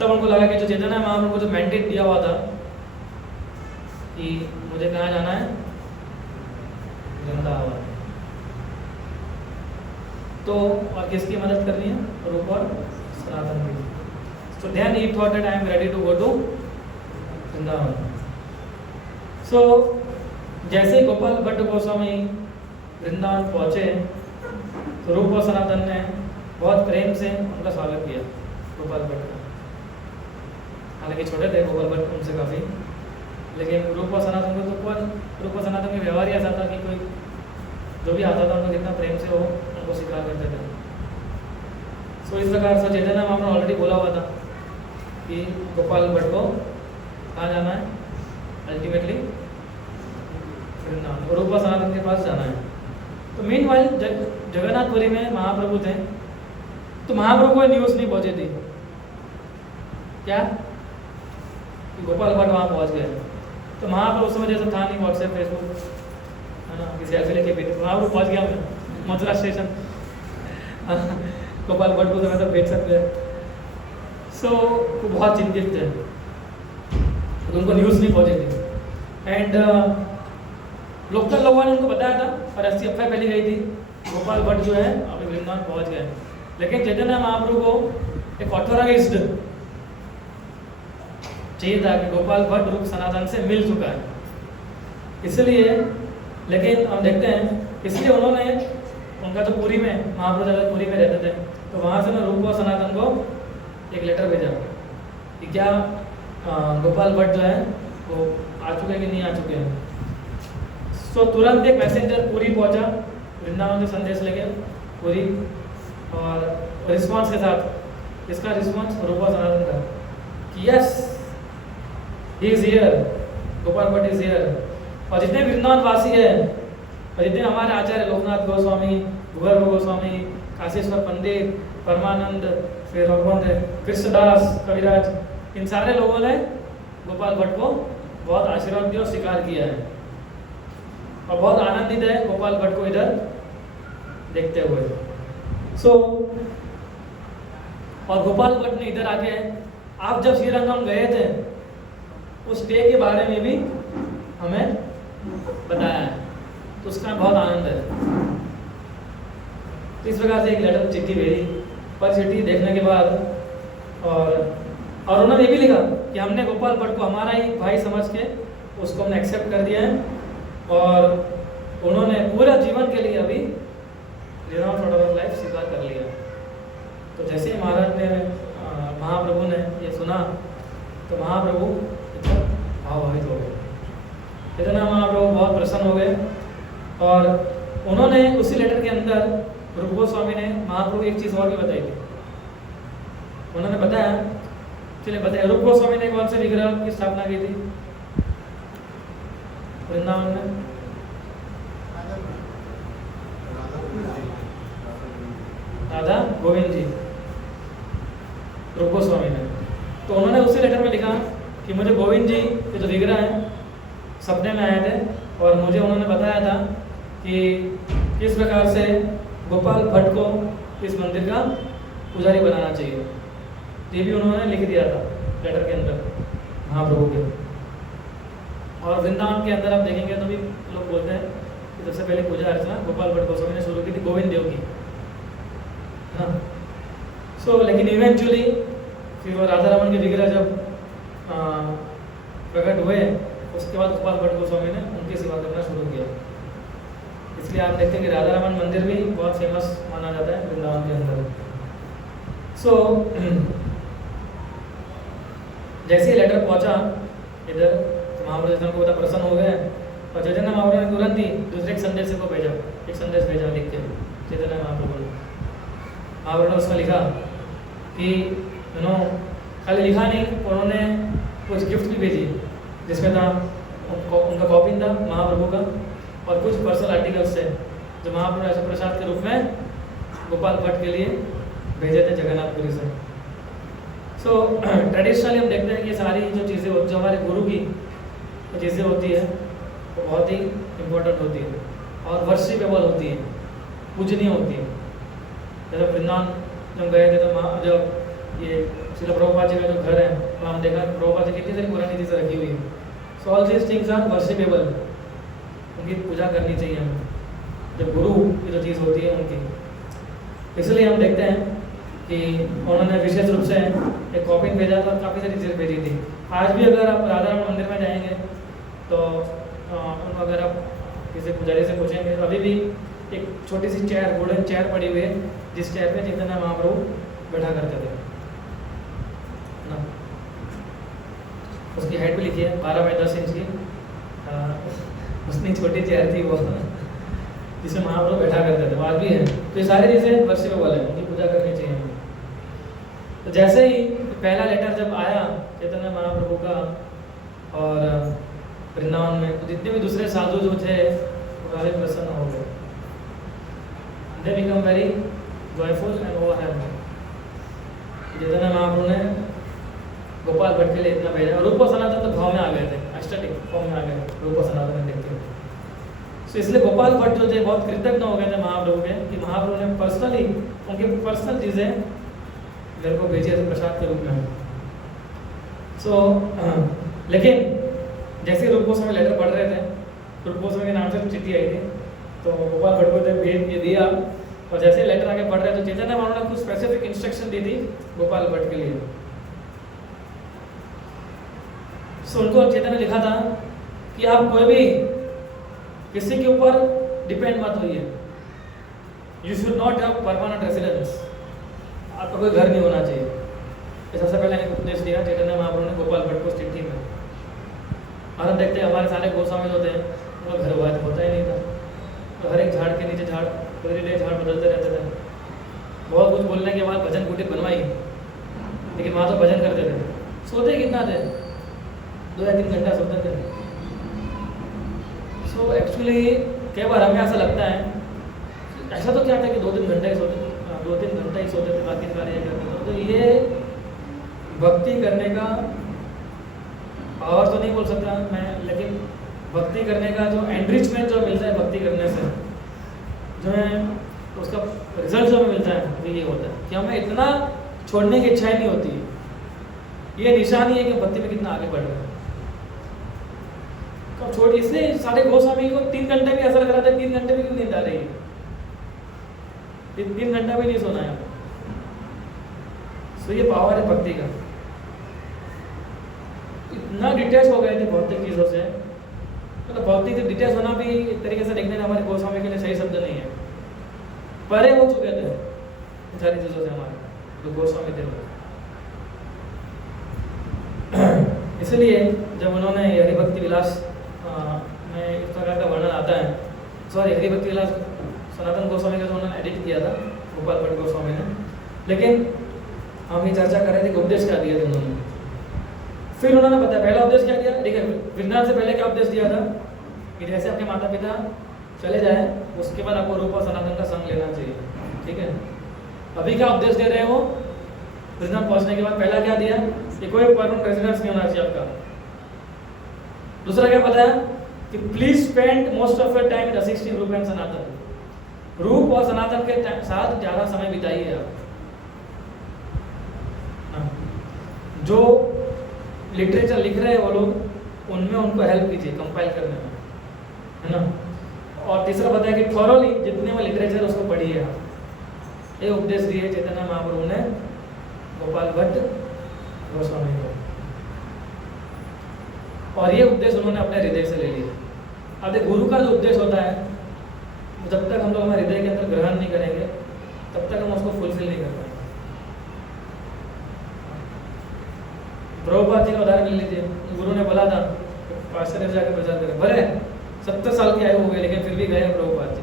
तब उनको लगा कि जो चैतन्य महाप्रभु को जो मैंडेट दिया हुआ था कि मुझे कहाँ जाना है, वृंदावन, तो और किसकी मदद करनी है, रूप और सनातन की। So then he thought that I am ready to go to Vrindavan. So जैसे ही गोपाल भट्ट गोस्वामी वृंदावन पहुँचे तो रूप और सनातन ने बहुत प्रेम से उनका स्वागत किया गोपाल भट्ट का। हालांकि छोटे थे गोपाल भट्ट उनसे काफ़ी, लेकिन रूप और सनातन को तो रूप और सनातन के व्यवहार ही ऐसा था कि कोई जो भी आता था उनको कितना प्रेम से वो उनको स्वीकार करते थे। सो इस प्रकार से चैतन्य महाप्रभु ऑलरेडी बोला हुआ था कि गोपाल भट्ट को कहाँ जाना है, अल्टीमेटली वृंदावन, रूप और सनातन के पास जाना है। तो मीन वाइल जगन्नाथपुरी में महाप्रभु थे, तो महाप्रभु को न्यूज़ नहीं पहुंची थी क्या कि गोपाल भट्ट वहाँ पहुँच गए। तो महाप्रभु उस समय जैसे था नहीं व्हाट्सएप फेसबुक, है ना, कि सेल्फी लेके भी महाप्रभु पहुँच गया मैं मथुरा स्टेशन, गोपाल भट्ट को समय तक भेज सकते हैं। सो वो बहुत चिंतित थे, तो उनको न्यूज़ नहीं पहुँची थी। एंड लोकल लोगों ने उनको बताया था और ऐसी अफवाह फैली गई थी गोपाल भट्ट जो है अभी वृंदावन पहुँच गए। लेकिन चैतन्य महाप्रभु को एक ऑथोराइज्ड चाहिए था कि गोपाल भट्ट रूप सनातन से मिल चुका है, इसलिए। लेकिन हम देखते हैं इसलिए उन्होंने उनका तो पुरी में, महाप्रभु ज़्यादा पुरी में रहते थे, तो वहाँ से ना रूप और सनातन को एक लेटर भेजा कि क्या गोपाल भट्ट जो है वो आ चुके हैं कि नहीं आ चुके हैं। सो तुरंत एक मैसेंजर पुरी पहुंचा वृंदावन से संदेश लेके पुरी, और रिस्पांस के साथ, इसका रिस्पांस रूप और सनातन का कि yes he is here, Gopal Bhatt is here. और जितने वृंदावन वासी है और जितने हमारे आचार्य लोकनाथ गोस्वामी, भूगर्भ गोस्वामी, काशीश्वर पंडित, परमानंद, फिर रघुवंश कृष्णदास कविराज, इन सारे लोगों ने गोपाल भट्ट को बहुत आशीर्वाद दिया और स्वीकार किया है और बहुत आनंदित है गोपाल भट्ट को इधर देखते हुए। सो और गोपाल भट्ट ने इधर आके, आप जब श्रीरंगम गए थे उस डे के बारे में भी हमें बताया है, तो उसका बहुत आनंद है। तो इस प्रकार से एक लेटर चिट्ठी भेजी, पर चिट्ठी देखने के बाद और उन्होंने ये भी लिखा कि हमने गोपाल भट्ट को हमारा ही भाई समझ के उसको हमने एक्सेप्ट कर दिया है और उन्होंने पूरा जीवन के लिए अभी रिनाउंस ऑर्डर ऑफ लाइफ स्वीकार कर लिया। तो जैसे ही महाराज ने महाप्रभु ने ये सुना तो महाप्रभु एकदम भावान्वित हो गए। इतना महाप्रभु बहुत प्रसन्न हो गए और उन्होंने उसी लेटर के अंदर रूप गोस्वामी ने महाप्रभु एक चीज़ और भी बताई थी। उन्होंने बताया, चलिए बताया, रूप गोस्वामी ने कौन से विग्रह की स्थापना की थी वृंदावन में? राधा गोविंद जी, रूप गोस्वामी ने। तो उन्होंने उसी लेटर में लिखा कि मुझे गोविंद जी के जो विग्रह हैं सपने में आए थे और मुझे उन्होंने बताया था कि किस प्रकार से गोपाल भट्ट को इस मंदिर का पुजारी बनाना चाहिए। ये भी उन्होंने लिख दिया था लेटर के अंदर महाप्रभु के। और वृंदावन के अंदर आप देखेंगे तो भी लोग बोलते हैं कि सबसे पहले पूजा अर्चना गोपाल भट्ट गोस्वामी ने शुरू की थी गोविंद देव की, हाँ। सो लेकिन इवेंचुअली फिर वो राधा रमन के विग्रह जब प्रकट हुए उसके बाद गोपाल भट्ट गोस्वामी ने उनकी सेवा करना शुरू किया। इसलिए आप देखते हैं कि राधा रमन मंदिर भी बहुत फेमस माना जाता है वृंदावन के अंदर। सो जैसे ही लेटर पहुंचा इधर तो महाप्रभु को बता प्रसन्न हो गए और चैतन्य महाप्रभु ने तुरंत ही दूसरे एक संदेश को भेजा, एक संदेश भेजा लिख के चैतन्य महाप्रभु ने। महाप्रभु ने उसमें लिखा कि खाली लिखा नहीं, उन्होंने कुछ गिफ्ट भी भेजी जिसमें था उनका कॉपी था महाप्रभु का और कुछ पर्सनल आर्टिकल्स थे जो महाप्रभु ऐसे प्रसाद के रूप में गोपाल भट्ट के लिए भेजे थे जगन्नाथपुरी से। सो ट्रेडिशनली हम देखते हैं कि ये सारी जो चीज़ें जो हमारे गुरु की चीज़ें होती है वो बहुत ही इम्पोर्टेंट होती है और वर्शिपेबल होती है, पूजनीय होती है। जब वृंदावन जब गए थे तो जब ये श्रील प्रभुपाद जी का जो घर है वहाँ हम देखा प्रभुपाद जी कितनी सारी पुरानी चीज़ें रखी हुई है। So all these things are worshipable, उनकी पूजा करनी चाहिए हमें जब गुरु की जो चीज़ होती है उनकी। इसलिए हम देखते हैं कि उन्होंने विशेष रूप से एक कॉपी भेजा था, काफ़ी सारी चीज़ें भेजी थी। आज भी अगर आप राधा रमन मंदिर में जाएंगे तो उनको अगर आप किसी पुजारी से पूछेंगे अभी भी एक छोटी सी चेयर, वुडन चेयर पड़ी हुई है जिस चेयर पे चैतन्य महाप्रभु बैठा करते थे ना। उसकी हाइट भी लिखी है 12 बाई 10 इंच की, उतनी छोटी चेयर थी वो जिसमें महाप्रभु बैठा करते थे, वो आज भी है। तो ये सारी चीज़ें वर्शिपेबल है, उनकी पूजा करनी चाहिए हमें। तो जैसे ही पहला लेटर जब आया चैतन्य महाप्रभु का और वृंदावन में तो जितने भी दूसरे साधु जो थे वो काफी प्रसन्न हो गए। They become very joyful and overwhelmed. Chaitanya Mahaprabhu ने गोपाल भट्ट के लिए इतना भेजा और रूप सनातन तो भाव में आ गए थे, एस्टेटिक फॉर्म में आ गए रूप सनातन देखते हुए। तो इसलिए गोपाल भट्ट जो थे बहुत कृतज्ञ हो गए थे महाप्रभु के कि महाप्रभु ने पर्सनली उनकी पर्सनल चीज़ें मेरे को भेजी थे प्रसाद के रूप में। सो लेकिन जैसे रूप गोस्वामी लेटर पढ़ रहे थे, रूप गोस्वामी के नाम से चिट्ठी आई थी तो गोपाल भट्ट को जब भेज के दिया और जैसे लेटर आगे पढ़ रहे तो चैतन्य महाप्रभु ने कुछ स्पेसिफिक इंस्ट्रक्शन दी थी गोपाल भट्ट के लिए। सो उनको चैतन्य ने लिखा था कि आप कोई भी किसी के ऊपर डिपेंड मत होइए, you should not have permanent residence, आपका कोई घर नहीं होना चाहिए। ये सबसे पहले उपदेश दिया चैतन्य महाप्रभु ने गोपाल भट्ट को चिट्ठी में। और हम देखते हैं हमारे सारे गोस्वामी होते हैं उनका घर हुआ होता ही नहीं था, तो हर एक झाड़ के नीचे झाड़ पूरी झाड़ बदलते रहते थे। बहुत कुछ बोलने के बाद भजन कुटीर बनवाई लेकिन वहाँ तो भजन करते थे, सोते कितना थे 2 या 3 घंटा सोते थे। सो एक्चुअली कई बार हमें ऐसा लगता है ऐसा तो क्या था कि 2-3 घंटा ही सोते थे, 2-3 घंटा ही सोते थे, बाकी कार्य ये करते थे। तो ये भक्ति करने का पावर तो नहीं बोल सकता मैं, लेकिन भक्ति करने का जो एनरिचमेंट जो मिलता है भक्ति करने से जो है उसका रिजल्ट जो हमें मिलता है वो ये होता है कि हमें इतना छोड़ने की इच्छा ही नहीं होती। ये निशानी है कि भक्ति में कितना आगे बढ़ रहे हैं। तो छोड़, इसलिए सारे गोस्वामी को 3 घंटे भी ऐसा लग रहा था 3 घंटे भी क्यों नींद आ रही है। 3 घंटा भी नहीं सोना है। सो ये पावर है भक्ति का। इतना डिटेच हो गए थे भौतिक चीज़ों से, मतलब भौतिक से डिटेच होना भी एक तरीके से देखने में हमारे गोस्वामी के लिए सही शब्द नहीं है, परे हो चुके थे इन सारी चीज़ों से हमारे जो गोस्वामी थे। इसलिए जब उन्होंने हरिभक्ति विलास में इस प्रकार का वर्णन आता है, सॉरी हरिभक्ति विलास सनातन गोस्वामी का जो उन्होंने एडिट किया था गोपाल भट्ट गोस्वामी ने, लेकिन हम ये चर्चा कर रहे थे कि उपदेश क्या दिए थे उन्होंने। फिर उन्होंने बताया पहला उपदेश क्या दिया, ठीक है, वृंदावन से पहले क्या उपदेश दिया था कि जैसे आपके माता पिता चले जाए उसके बाद आपको रूप और सनातन का संग लेना चाहिए, ठीक है। अभी क्या उपदेश दे रहे हो, वृंदावन पहुंचने के बाद पहला क्या दिया कि कोई परमानेंट रेजिडेंस नहीं होना चाहिए आपका। दूसरा क्या बताया कि please spend most of your time in assisting रूप एंड सनातन, रूप और सनातन के साथ ज्यादा समय बिताइए आप। जो लिटरेचर लिख रहे हैं वो लोग, उनमें उनको हेल्प कीजिए कंपाइल करने में, है ना। और तीसरा बताया कि थॉरोली जितने वो लिटरेचर उसको पढ़िए आप। ये उपदेश दिए चैतन्य महाप्रभु ने गोपाल भट्ट गोस्वामी को, और ये उपदेश उन्होंने अपने हृदय से ले लिया। अब गुरु का जो उपदेश होता है, जब तक हम लोग हमारे हृदय के अंदर ग्रहण नहीं करेंगे तब तक हम उसको फुलफिल नहीं कर पाएंगे। प्रभुपाद जी का उदाहरण ले लीजिए, गुरु ने बोला था पास्टर जाकर प्रचार करें, भले 70 साल के आयु हो गए लेकिन फिर भी गए प्रभुपाद जी।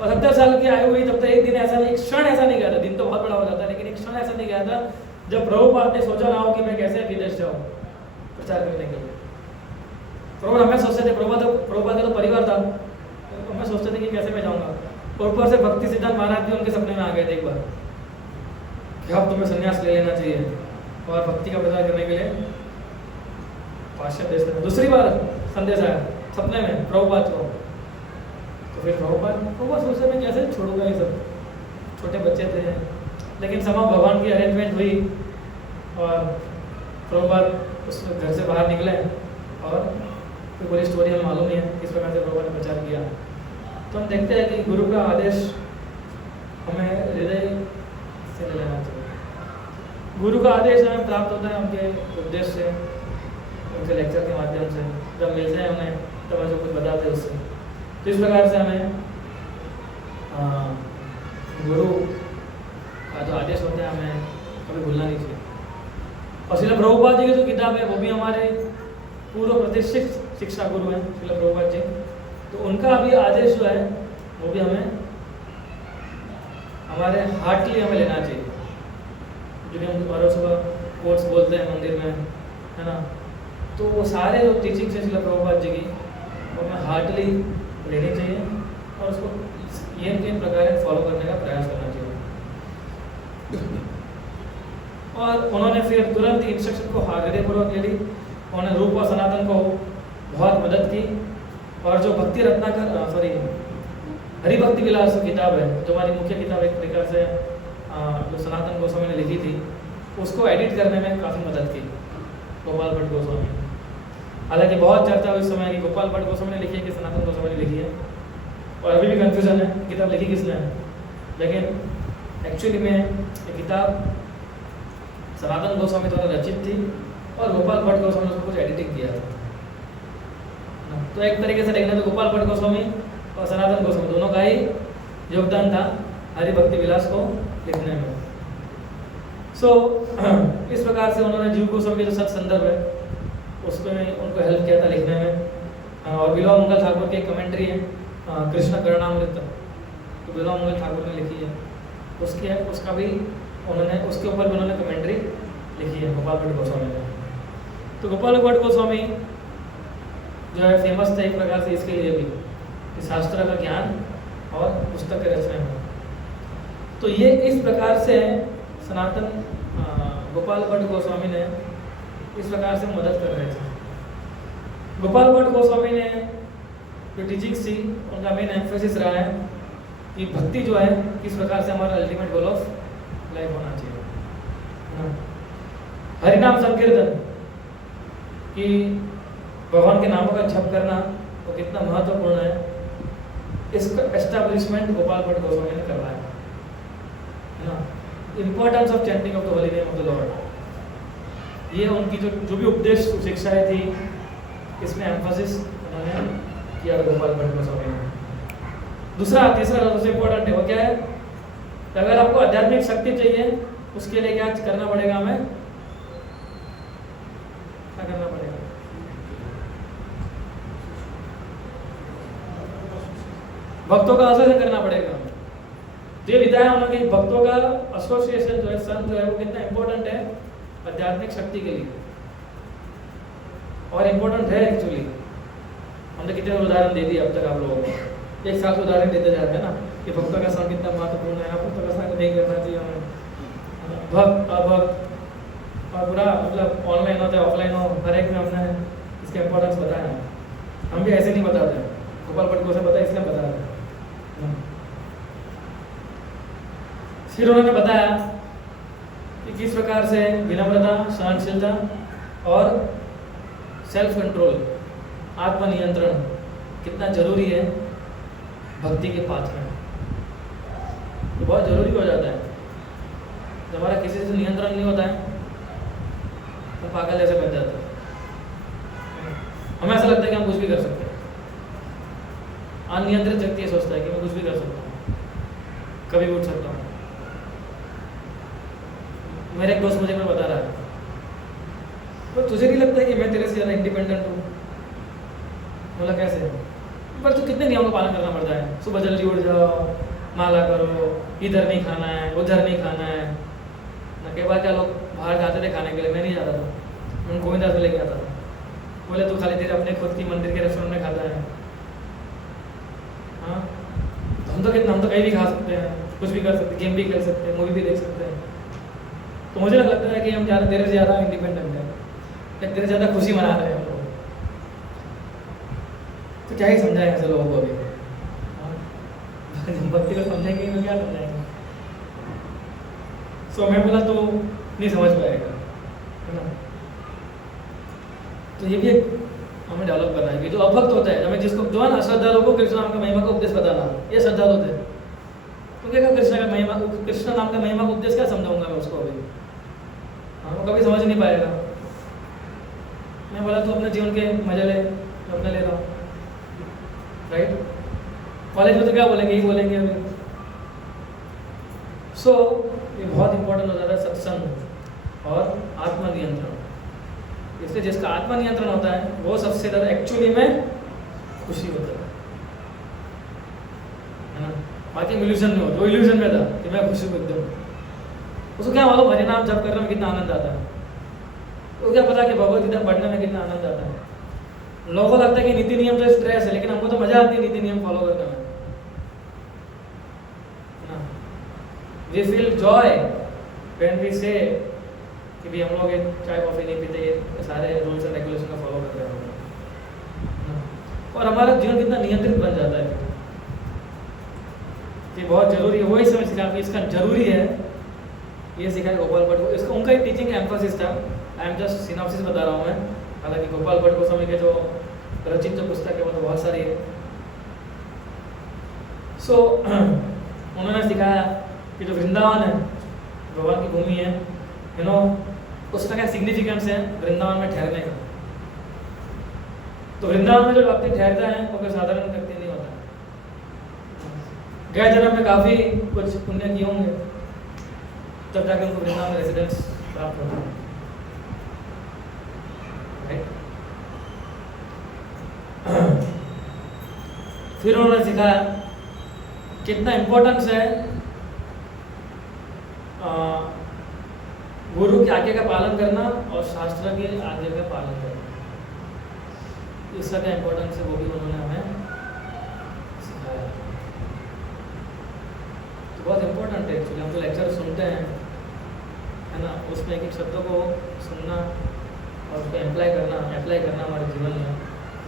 और 70 साल की आयु हुई तब तक एक दिन ऐसा नहीं, एक क्षण ऐसा नहीं गया था, दिन तो बहुत बड़ा हो जाता है लेकिन एक क्षण ऐसा नहीं गया था जब प्रभुपाद ने सोचा ना हो कि मैं कैसे विदेश जाऊँ प्रचार करने के लिए। प्रभु हमें सोचते थे, प्रभुपाद का तो परिवार था, तो हमें सोचते थे कि कैसे मैं जाऊँगा। और ऊपर से भक्ति सिद्धांत महाराज भी उनके सपने में आ गए थे एक बार कि अब तुम्हें संन्यास ले लेना चाहिए और भक्ति का प्रचार करने के लिए पाश्चात्य देश में। दूसरी बार संदेश आया सपने में प्रभुपाद को, तो फिर प्रभुपाद सोचे मैं कैसे छोड़ूंगा ये सब, छोटे बच्चे थे। लेकिन समा भगवान की अरेंजमेंट हुई और प्रभुपाद उस घर से बाहर निकले और फिर पूरी स्टोरी हमें मालूम ही है किस प्रकार से प्रभुपाद ने प्रचार किया। तो हम देखते हैं कि गुरु का आदेश हमें हृदय से ले लेना चाहिए। गुरु का आदेश हमें प्राप्त होता है उनके उपदेश से, उनके लेक्चर के माध्यम से, जब मिलते हैं उन्हें तब हमें जो कुछ बताते हैं उससे। तो इस प्रकार से हमें गुरु का जो आदेश होता है हमें कभी भूलना नहीं चाहिए। और श्रील प्रभुपाद जी की जो किताब है वो भी हमारे पूर्व प्रतिष्ठित शिक्षा गुरु हैं श्रील प्रभुपाद जी, तो उनका भी आदेश जो है वो भी हमें हमारे हार्टली हमें लेना चाहिए। जो कि हम और सुबह कोर्स बोलते हैं मंदिर में, है ना, तो वो सारे जो टीचिंग्स हैं श्रील प्रभुपाद जी की वो हमें हार्टली लेनी चाहिए और उसको ये 3 प्रकार फॉलो करने का प्रयास करना चाहिए। और उन्होंने फिर तुरंत इंस्ट्रक्शन को हृदयपूर्वक ले ली। उन्होंने रूप और सनातन को बहुत मदद की और जो भक्ति रत्नाकर हरिभक्ति विलास किताब है जो हमारी मुख्य किताब एक प्रकार से जो सनातन गोस्वामी ने लिखी थी उसको एडिट करने में काफ़ी मदद की गोपाल भट्ट गोस्वामी। हालांकि बहुत चर्चा हुई इस समय कि गोपाल भट्ट गोस्वामी ने लिखी है कि सनातन गोस्वामी ने लिखी है, और अभी भी कंफ्यूजन है किताब लिखी किसने है। लेकिन एक्चुअली में ये किताब सनातन गोस्वामी द्वारा रचित थी और गोपाल भट्ट गोस्वामी ने उसको कुछ एडिटिंग किया था। तो एक तरीके से देखना तो गोपाल भट्ट गोस्वामी और सनातन गोस्वामी दोनों का ही योगदान था हरिभक्ति विलास को लिखने में। इस प्रकार से उन्होंने जीव गोस्वामी के जो सत संदर्भ है उसमें उनको हेल्प किया था लिखने में। और बिलवा मंगल ठाकुर की एक कमेंट्री है कृष्ण करणामृत, तो बिलवा मंगल ठाकुर ने लिखी है, उसका भी उन्होंने उसके ऊपर भी उन्होंने कमेंट्री लिखी है गोपाल भट्ट गोस्वामी ने। तो गोपाल भट्ट गोस्वामी जो है फेमस थे एक प्रकार से इसके लिए भी कि शास्त्र का ज्ञान और पुस्तक के रचना में। तो ये इस प्रकार से सनातन गोपाल भट्ट गोस्वामी ने इस प्रकार से मदद कर रहे थे। गोपाल भट्ट गोस्वामी ने जो टीचिंग्स थी उनका मेन एम्फेसिस रहा है कि भक्ति जो है किस प्रकार से हमारा अल्टीमेट गोल ऑफ लाइफ होना चाहिए। हरिनाम संकीर्तन कि भगवान के नामों का जप करना वो कितना महत्वपूर्ण है, इसका एस्टैब्लिशमेंट गोपाल भट्ट गोस्वामी ने करवाया। Importance of chanting of the holy name of the Lord. ये उनकी जो भी उपदेश शिक्षाएं थी, इसमें एम्फोसिस उन्होंने किया गोपाल भट्ट गोस्वामी ने। तीसरा सबसे इम्पोर्टेंट है वो क्या है? अगर आपको आध्यात्मिक शक्ति चाहिए, उसके लिए क्या करना पड़ेगा? हमें क्या करना पड़ेगा? भक्तों का एसोसिएशन करना पड़ेगा। ये बताया उन्होंने कि भक्तों का एसोसिएशन जो है, संघ जो है, वो कितना इंपॉर्टेंट है आध्यात्मिक शक्ति के लिए, और इम्पोर्टेंट है एक्चुअली। हमने कितने उदाहरण दे दिए अब तक आप लोगों को, एक साथ उदाहरण देते जा रहे हैं ना कि भक्तों का संग कितना महत्वपूर्ण है, भक्तों का संग नहीं करना चाहिए हमें, भक्त अभक्त और पूरा मतलब ऑनलाइन हो चाहे ऑफलाइन हो, हर एक में हमने इसके इम्पोर्टेंस बताया। हम भी ऐसे नहीं बताते, गोपाल भट्ट को से बताया इसलिए बता रहे हैं। फिर उन्होंने बताया कि किस प्रकार से विनम्रता, सहनशीलता और सेल्फ कंट्रोल, आत्मनियंत्रण कितना जरूरी है भक्ति के पाथ में। तो बहुत जरूरी हो जाता है। जब हमारा किसी से नियंत्रण नहीं होता है तो पागल ऐसे बन जाता है। हमें ऐसा लगता है कि हम कुछ भी कर सकते हैं। अनियंत्रित व्यक्ति सोचता है कि मैं कुछ भी कर सकता हूँ, कभी भी उठ सकता हूँ। मेरे एक दोस्त मुझे मैं बता रहा है, तो तुझे नहीं लगता है कि मैं तेरे से ज़्यादा इंडिपेंडेंट हूँ? बोला कैसे? पर तू कितने नियमों का पालन करना पड़ता है। सुबह जल्दी उठ जाओ, माला करो, इधर नहीं खाना है, उधर नहीं खाना है ना। के बाद क्या लोग बाहर जाते थे खाने के लिए, मैं नहीं जाता था, उनको गोविंदास में लेके आता था। बोले तू खाली तेरे अपने खुद की मंदिर के रेस्टोरेंट में खाता है। हाँ, हम तो कहीं भी खा सकते हैं, कुछ भी कर सकते हैं, गेम भी खेल सकते हैं, मूवी भी देख सकते हैं। तो मुझे लगता है कि हम ज़्यादा तेरे से ज़्यादा इंडिपेंडेंट हैं, तेरे से ज़्यादा खुशी मना रहे हैं हम लोग। तो क्या ही समझाएं ऐसे लोगों को अभी? भक्ति को समझेंगे तो क्या समझाएंगे? सो मैं बोला तो नहीं समझ पाएगा, है ना। तो ये भी एक हमें डेवलप करना है कि जो अभक्त होता है, हमें जिसको जो है ना श्रद्धालु को कृष्ण नाम का महिमा का उपदेश बताना, ये श्रद्धालु थे। तो क्या कृष्ण का महिमा, कृष्ण नाम का महिमा का उपदेश क्या समझाऊंगा मैं उसको अभी? हाँ, वो कभी समझ नहीं पाएगा। मैं बोला तो अपने जीवन के मजे ले, अपने ले रहा हूँ, राइट। कॉलेज में तो क्या बोलेंगे, यही बोलेंगे अभी। सो ये बहुत इंपॉर्टेंट हो जाता है सत्संग और आत्मनियंत्रण। इसलिए जिसका आत्मनियंत्रण होता है वो सबसे ज़्यादा एक्चुअली में खुशी होता है ना। बाकी इल्यूजन में होता है, वो इल्यूजन में था कि मैं खुशी हूँ एकदम। उसको क्या मालूम हरि नाम जप करने में कितना आनंद आता है, तो क्या पता कि भगवत गीता पढ़ने में कितना आनंद आता है। लोगों को लगता है कि नीति नियम तो स्ट्रेस है, लेकिन हमको तो मजा आती है नीति नियम फॉलो करने में। We feel joy when we say कि भी हम लोग चाय कॉफ़ी नहीं पीते, ये सारे रूल्स एंड रेगुलेशन का फॉलो करते हैं, और हमारा जीवन कितना नियंत्रित बन जाता है। ये बहुत जरूरी है, वही समझ सिखा इसका जरूरी है, ये सिखाया गोपाल भट्ट को। इसका उनका ही टीचिंग एम्फोसिस था। आई एम जस्ट सिनॉप्सिस बता रहा हूँ मैं, हालांकि गोपाल भट्ट गोस्वामी के जो रचित जो पुस्तक है वो तो बहुत सारी है। सो उन्होंने सिखाया कि जो वृंदावन है, भगवान की भूमि है, यू नो, उसका क्या सिग्निफिकेंस है वृंदावन में ठहरने का। तो वृंदावन में जो व्यक्ति ठहरता है वो कोई साधारण व्यक्ति नहीं होता। गए जन्म में काफ़ी कुछ पुण्य किए होंगे, तब जाके उनको वृंदावन में रेजिडेंस प्राप्त होता है, राइट। फिर उन्होंने सिखाया कितना इम्पोर्टेंस है गुरु की आज्ञा का पालन करना और शास्त्र की आज्ञा का पालन करना। इसका क्या इम्पोर्टेंस है वो भी उन्होंने हमें सिखाया। तो बहुत इम्पोर्टेंट है एक्चुअली। हम तो लेक्चर सुनते हैं, है ना, उसमें एक एक शब्दों को सुनना और उसको अप्लाई करना हमारे जीवन में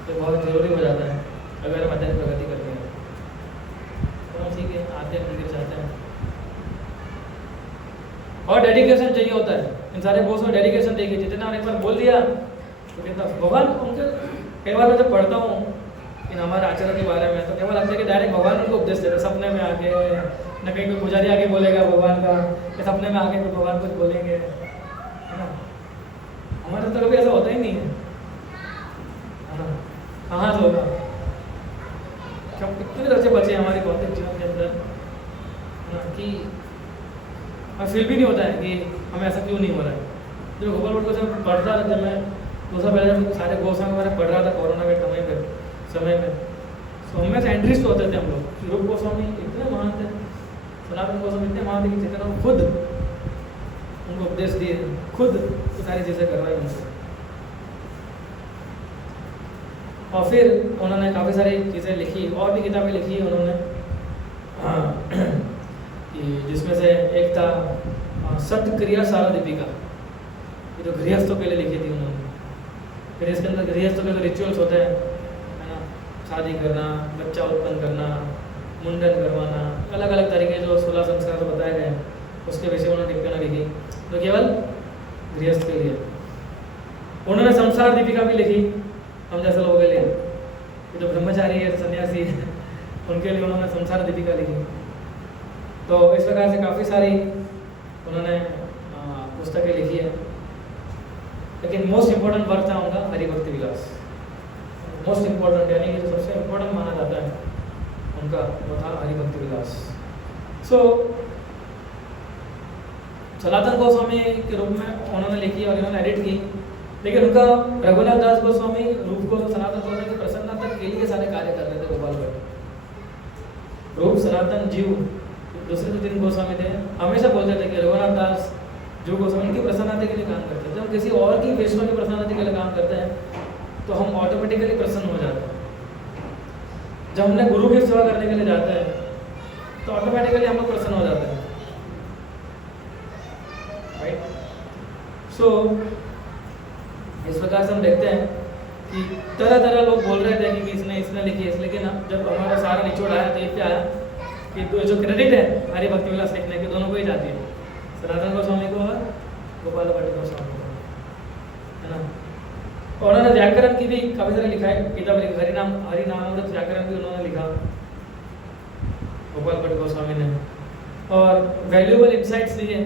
तो बहुत ज़रूरी हो जाता है अगर हम अध्ययन प्रगति करते हैं। तो ठीक है, आते हैं मंदिर जाते हैं, और डेडिकेशन चाहिए होता है। इन सारे बोस में डेडिकेशन देखिए, जितना एक बार बोल दिया तो कितना भगवान उनके। कई बार मैं जब पढ़ता हूँ इन हमारे आचरण के बारे में, तो केवल लगता है कि डायरेक्ट भगवान उनको उपदेश देते सपने में आके, न कहीं कोई पुजारी आके बोलेगा भगवान का, या सपने में आके कोई भगवान कुछ बोलेंगे, है ना। हमारे तो कभी ऐसा होता ही नहीं है ना, कहाँ से होगा। क्या कितने अच्छे बचे हैं हमारे भौतिक जीवन के अंदर, है ना, कि और फील भी नहीं होता है कि हमें ऐसा क्यों नहीं हो रहा है। जो गोपाल भट्ट को जब पढ़ रहा था, जब मैं 2 साल पहले जब सारे गोस्वामी के बारे में पढ़ रहा था कोरोना के समय में, तो हम में से एंट्रिस्ट होते थे हम लोग कि रूप गोस्वामी इतने महान थे, सनातन गोस्वामी इतने महान थे कि चेतन खुद उनको उपदेश दिए, खुद ये सारी चीज़ें करवाई उनको। और फिर उन्होंने काफ़ी सारी चीज़ें लिखी, और भी किताबें लिखी उन्होंने, जिसमें से एक था सत्य क्रिया सारा दीपिका, ये जो गृहस्थों के लिए लिखी थी उन्होंने। फिर इसके अंदर गृहस्थों के जो रिचुअल्स होते हैं, है ना, शादी करना, बच्चा उत्पन्न करना, मुंडन करवाना, अलग अलग तरीके जो 16 संस्कार तो बताए गए हैं, उसके विषय उन्होंने टिप्पणी लिखी, तो केवल गृहस्थ के लिए। उन्होंने संसार दीपिका भी लिखी हम जैसे लोगों के लिए, जो ब्रह्मचारी है, सन्यासी है, उनके लिए उन्होंने संसार दीपिका लिखी। तो इस प्रकार से काफ़ी सारी उन्होंने पुस्तकें लिखी है, लेकिन मोस्ट इम्पोर्टेंट वर्क था उनका हरिभक्ति विलास। मोस्ट इम्पोर्टेंट यानी कि जो सबसे इम्पोर्टेंट माना जाता है उनका, वो था हरिभक्ति विलास। सो सनातन गोस्वामी के रूप में उन्होंने लिखी और इन्होंने एडिट की, लेकिन उनका रघुनाथ दास गोस्वामी रूप को सनातन गोस्वामी की प्रसन्नता के लिए सारे कार्य कर रहे थे। गोपाल भट्ट रूप सनातन जीव दूसरे जो 3 गोस्वामी थे हमेशा बोलते थे कि रघुनाथ दास जो गोस्वामी की प्रसन्नता के लिए काम करते हैं। जब किसी और की वैष्णव की प्रसन्नता के लिए काम करते हैं तो हम ऑटोमेटिकली प्रसन्न हो जाते हैं। जब हमने गुरु की सेवा करने के लिए जाते हैं तो ऑटोमेटिकली हम लोग प्रसन्न हो जाते हैं, राइट। सो इस प्रकार से हम देखते हैं कि तरह तरह लोग बोल रहे थे कि इसने लिखी है, लेकिन जब हमारा सारा निचोड़ आया तो ये क्या आया कि जो क्रेडिट है हरिभक्ति विलास लिखने के, दोनों को ही जाती है, सनातन गोस्वामी को और गोपाल भट्ट गोस्वामी को, है ना। और उन्होंने व्याकरण की भी काफ़ी सारी लिखा है, किताब लिखी, हरिनामामृत व्याकरण भी उन्होंने लिखा गोपाल भट्ट गोस्वामी ने, और वैल्यूएबल इंसाइट्स दिए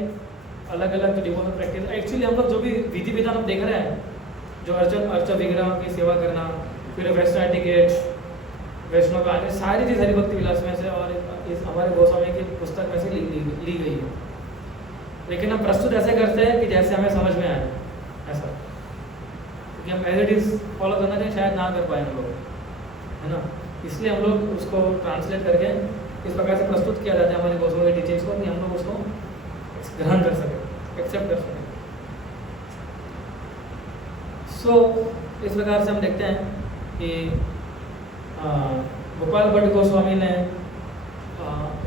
अलग अलग डिवोशनल प्रैक्टिस। एक्चुअली हम लोग जो भी विधि विधान हम देख रहे हैं, जो अर्च विग्रह की सेवा करना, फिर वैष्णव एटिकेट, वैष्णव का आगे, सारी चीज़ हरिभक्ति विलास में से और इस हमारे गोस्वामी की पुस्तक में से ली गई है। लेकिन हम प्रस्तुत ऐसे करते हैं कि जैसे हमें समझ में आए, ऐसा, क्योंकि हम एज इट इज़ फॉलो करना चाहिए, शायद ना कर पाए हम लोग, है ना। इसलिए हम लोग उसको ट्रांसलेट करके इस प्रकार से प्रस्तुत किया जाता है हमारे गोस्वामी की टीचिंग्स को, कि हम लोग उसको ग्रहण कर सकें, एक्सेप्ट कर सकें। सो इस प्रकार से हम देखते हैं कि गोपाल भट्ट गोस्वामी ने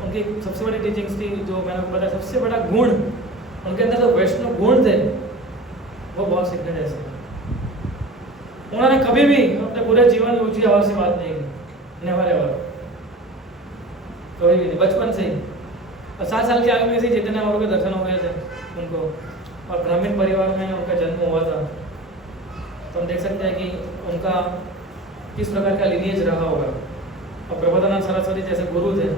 उनकी सबसे बड़ी टीचिंग्स थी, जो मैंने बताया सबसे बड़ा गुण उनके अंदर जो वैष्णव गुण थे वो बहुत सीखने जैसे। उन्होंने कभी भी अपने पूरे जीवन में ऊंची आवाज से बात नहीं की, नेवर एवर, कभी भी नहीं, बचपन से ही। 7 साल की आयु में से चैतन्य महाप्रभु के दर्शन हो गए थे उनको, और ब्राह्मण परिवार में उनका जन्म हुआ था। तो हम देख सकते हैं कि उनका किस प्रकार का लिनिएज रहा होगा। और प्रबोधानंद सरस्वती जैसे गुरु थे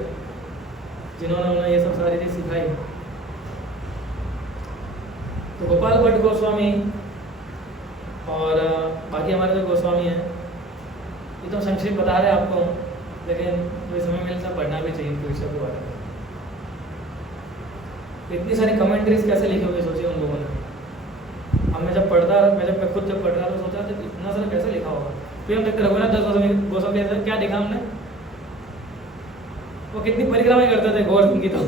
जिन्होंने उन्हें ये सब सारी चीज़ सिखाई। तो गोपाल भट्ट गोस्वामी और बाकी हमारे जो गोस्वामी हैं, ये तो संक्षिप्त बता रहे हैं आपको, लेकिन जो समय मिले सब पढ़ना भी चाहिए इनके विषय के बारे में। इतनी सारी कमेंट्रीज कैसे लिखी होगी सोचिए उन लोगों ने। मैं जब पढ़ रहा तो सोचा था इतना सारा कैसे लिखा होगा। फिर हम देखते रघुनाथ दास गोस्वामी क्या देखा हमने, वो कितनी परिक्रमाएं करते थे गोवर्धन की। तो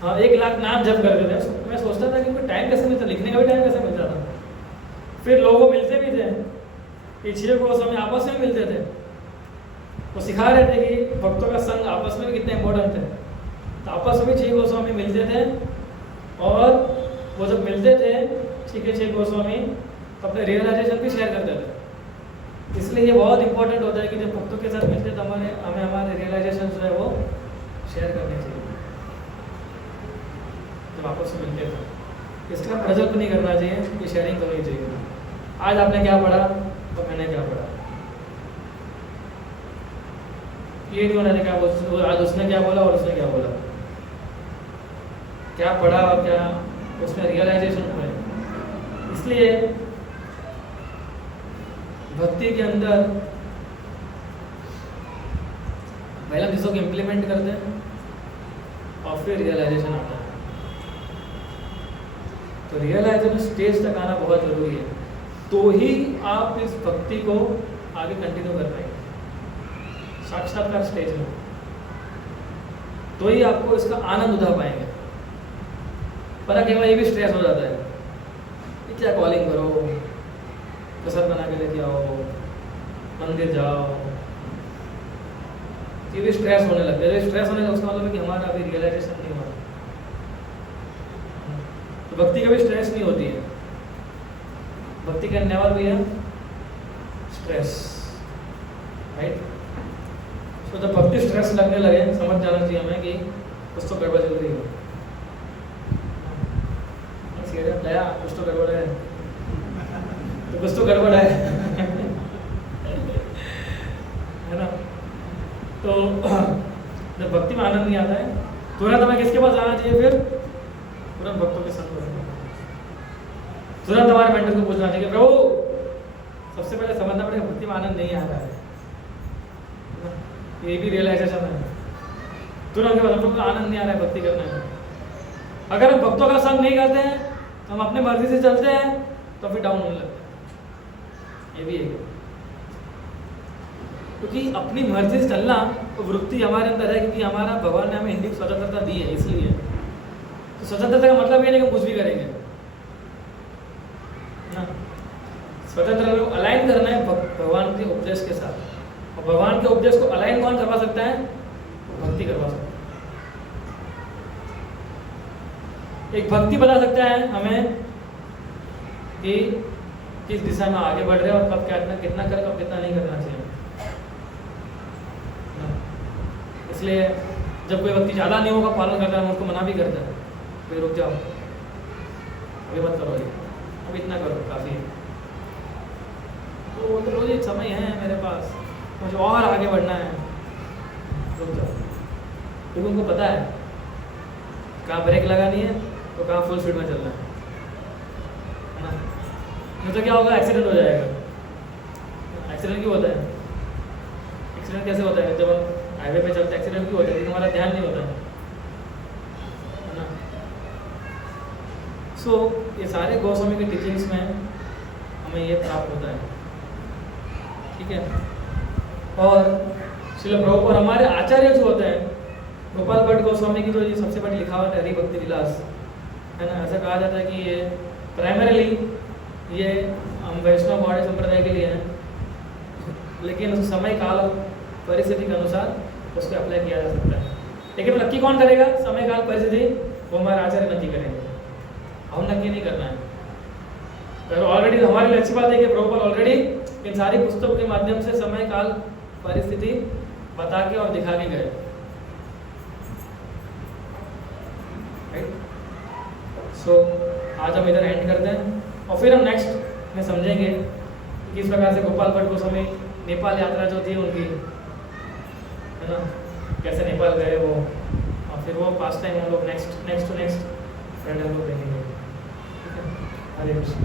हाँ, 1 लाख नाम जप करते थे। मैं सोचता था कि उनको टाइम कैसे मिलता, लिखने का भी टाइम कैसे मिलता था। फिर लोगों मिलते भी थे, ये 6 गोस्वामी आपस में मिलते थे, वो सिखा रहे थे कि भक्तों का संग आपस में भी कितना इंपॉर्टेंट है। तो आपस में 6 गोस्वामी मिलते थे, और वो जब मिलते थे 6 गोस्वामी तो अपने रियलाइजेशन भी शेयर करते थे। इसलिए ये बहुत इंपॉर्टेंट होता है कि जब भक्तों के साथ मिलते तो हमें हमारे रियलाइजेशन जो है वो शेयर करने चाहिए जब आपस में मिलते थे। इसका प्रजल्प नहीं करना चाहिए, ये शेयरिंग करनी चाहिए। आज आपने क्या पढ़ा तो मैंने क्या पढ़ा, ये नहीं होना चाहिए क्या आज उसने क्या बोला और उसने क्या बोला, क्या पढ़ा और क्या उसमें रियलाइजेशन हुआ है। इसलिए भक्ति के अंदर पहले हम चीज़ों को इम्प्लीमेंट करते हैं और फिर रियलाइजेशन आता है। तो रियलाइजेशन स्टेज तक आना बहुत ज़रूरी है, तो ही आप इस भक्ति को आगे कंटिन्यू कर पाएंगे। साक्षात्कार स्टेज में तो ही आपको इसका आनंद उठा पाएंगे। पर केवल ये भी स्ट्रेस हो जाता है, क्या कॉलिंग करो, कसर बना के लेके आओ, मंदिर जाओ, ये भी स्ट्रेस होने लगता है। जब स्ट्रेस होने लगता है उसका मतलब है कि हमारा अभी रियलाइजेशन नहीं हुआ। तो भक्ति कभी स्ट्रेस नहीं होती है, भक्ति का नेवर भी है स्ट्रेस, राइट। तो जब भक्ति स्ट्रेस लगने लगे समझ जाना चाहिए हमें कि कुछ तो गड़बड़ चल रही है, दया कुछ तो गड़बड़ है, तो कुछ तो गड़बड़ है है ना। तो जब भक्ति में आनंद नहीं आता है तुरंत हमें किसके पास जाना चाहिए, फिर तुरंत भक्तों के संग में, तुरंत हमारे मेंटर को पूछना चाहिए प्रभु सबसे पहले समझना पड़ेगा भक्ति में आनंद नहीं आ रहा है, ये भी रियलाइजेशन है। तुरंत भक्तों को आनंद नहीं आ रहा है भक्ति करने में। अगर हम भक्तों का संग नहीं करते हैं तो हम अपनी मर्जी से चलते हैं तो फिर डाउन होने लगते हैं, ये भी है। क्योंकि अपनी मर्जी से चलना तो वृत्ति हमारे अंदर है, क्योंकि हमारा भगवान ने हमें हिंदी स्वतंत्रता दी है, इसलिए तो स्वतंत्रता का मतलब ये नहीं कि कुछ भी करेंगे ना। स्वतंत्रता को अलाइन करना है भगवान के उपदेश के साथ, और भगवान के उपदेश को अलाइन कौन करवा सकता है, भक्ति करवा सकता है। एक भक्ति बता सकता है हमें कि किस दिशा में आगे बढ़ रहे हैं और कब कितना कर कब कितना नहीं करना चाहिए। इसलिए जब कोई व्यक्ति ज़्यादा नियमों का पालन करता है हम उसको मना भी करते हैं, भाई रुक जाओ, अभी मत करो, अभी इतना करो काफ़ी है। तो वो तो रोज एक समय है मेरे पास, मुझे और आगे बढ़ना है, रुक जाओ। क्योंकि उनको पता है कहाँ ब्रेक लगानी है तो कहाँ फुल स्पीड में चलना है ना। नहीं तो क्या होगा, एक्सीडेंट हो जाएगा। एक्सीडेंट क्यों होता है, एक्सीडेंट कैसे होता है, जब हम हाईवे पे चलते एक्सीडेंट क्यों होता है, क्योंकि हमारा ध्यान नहीं होता है ना। सो ये सारे गोस्वामी की टीचिंग्स में हमें ये प्राप्त होता है, ठीक है। और श्रील प्रभुपाद हमारे आचार्य जो होते हैं, गोपाल भट्ट गोस्वामी की जो ये सबसे बड़ी लिखावट है हरि भक्ति विलास, है ना। ऐसा कहा जाता है कि ये प्राइमरीली ये हम वैष्णव गौड़ीय संप्रदाय के लिए हैं, लेकिन उस समय काल परिस्थिति के अनुसार उसको अप्लाई किया जा सकता है। लेकिन नक्की कौन करेगा, समय काल परिस्थिति, वो हमारे आचार्य नक्की करेंगे, हम नक्की नहीं करना है। तो ऑलरेडी हमारे लिए अच्छी बात है कि प्रभुपाद ऑलरेडी इन सारी पुस्तकों के माध्यम से समय काल परिस्थिति बता के और दिखा के गए, राइट। सो आज हम इधर एंड करते हैं और फिर हम नेक्स्ट में समझेंगे कि किस प्रकार से गोपाल भट्ट गोस्वामी नेपाल यात्रा जो थी उनकी, है ना, कैसे नेपाल गए वो, और फिर वो पास्ट टाइम हम लोग नेक्स्ट टू नेक्स्ट फ्रेंड हम लोग देखेंगे, ठीक है। हरे कृष्ण।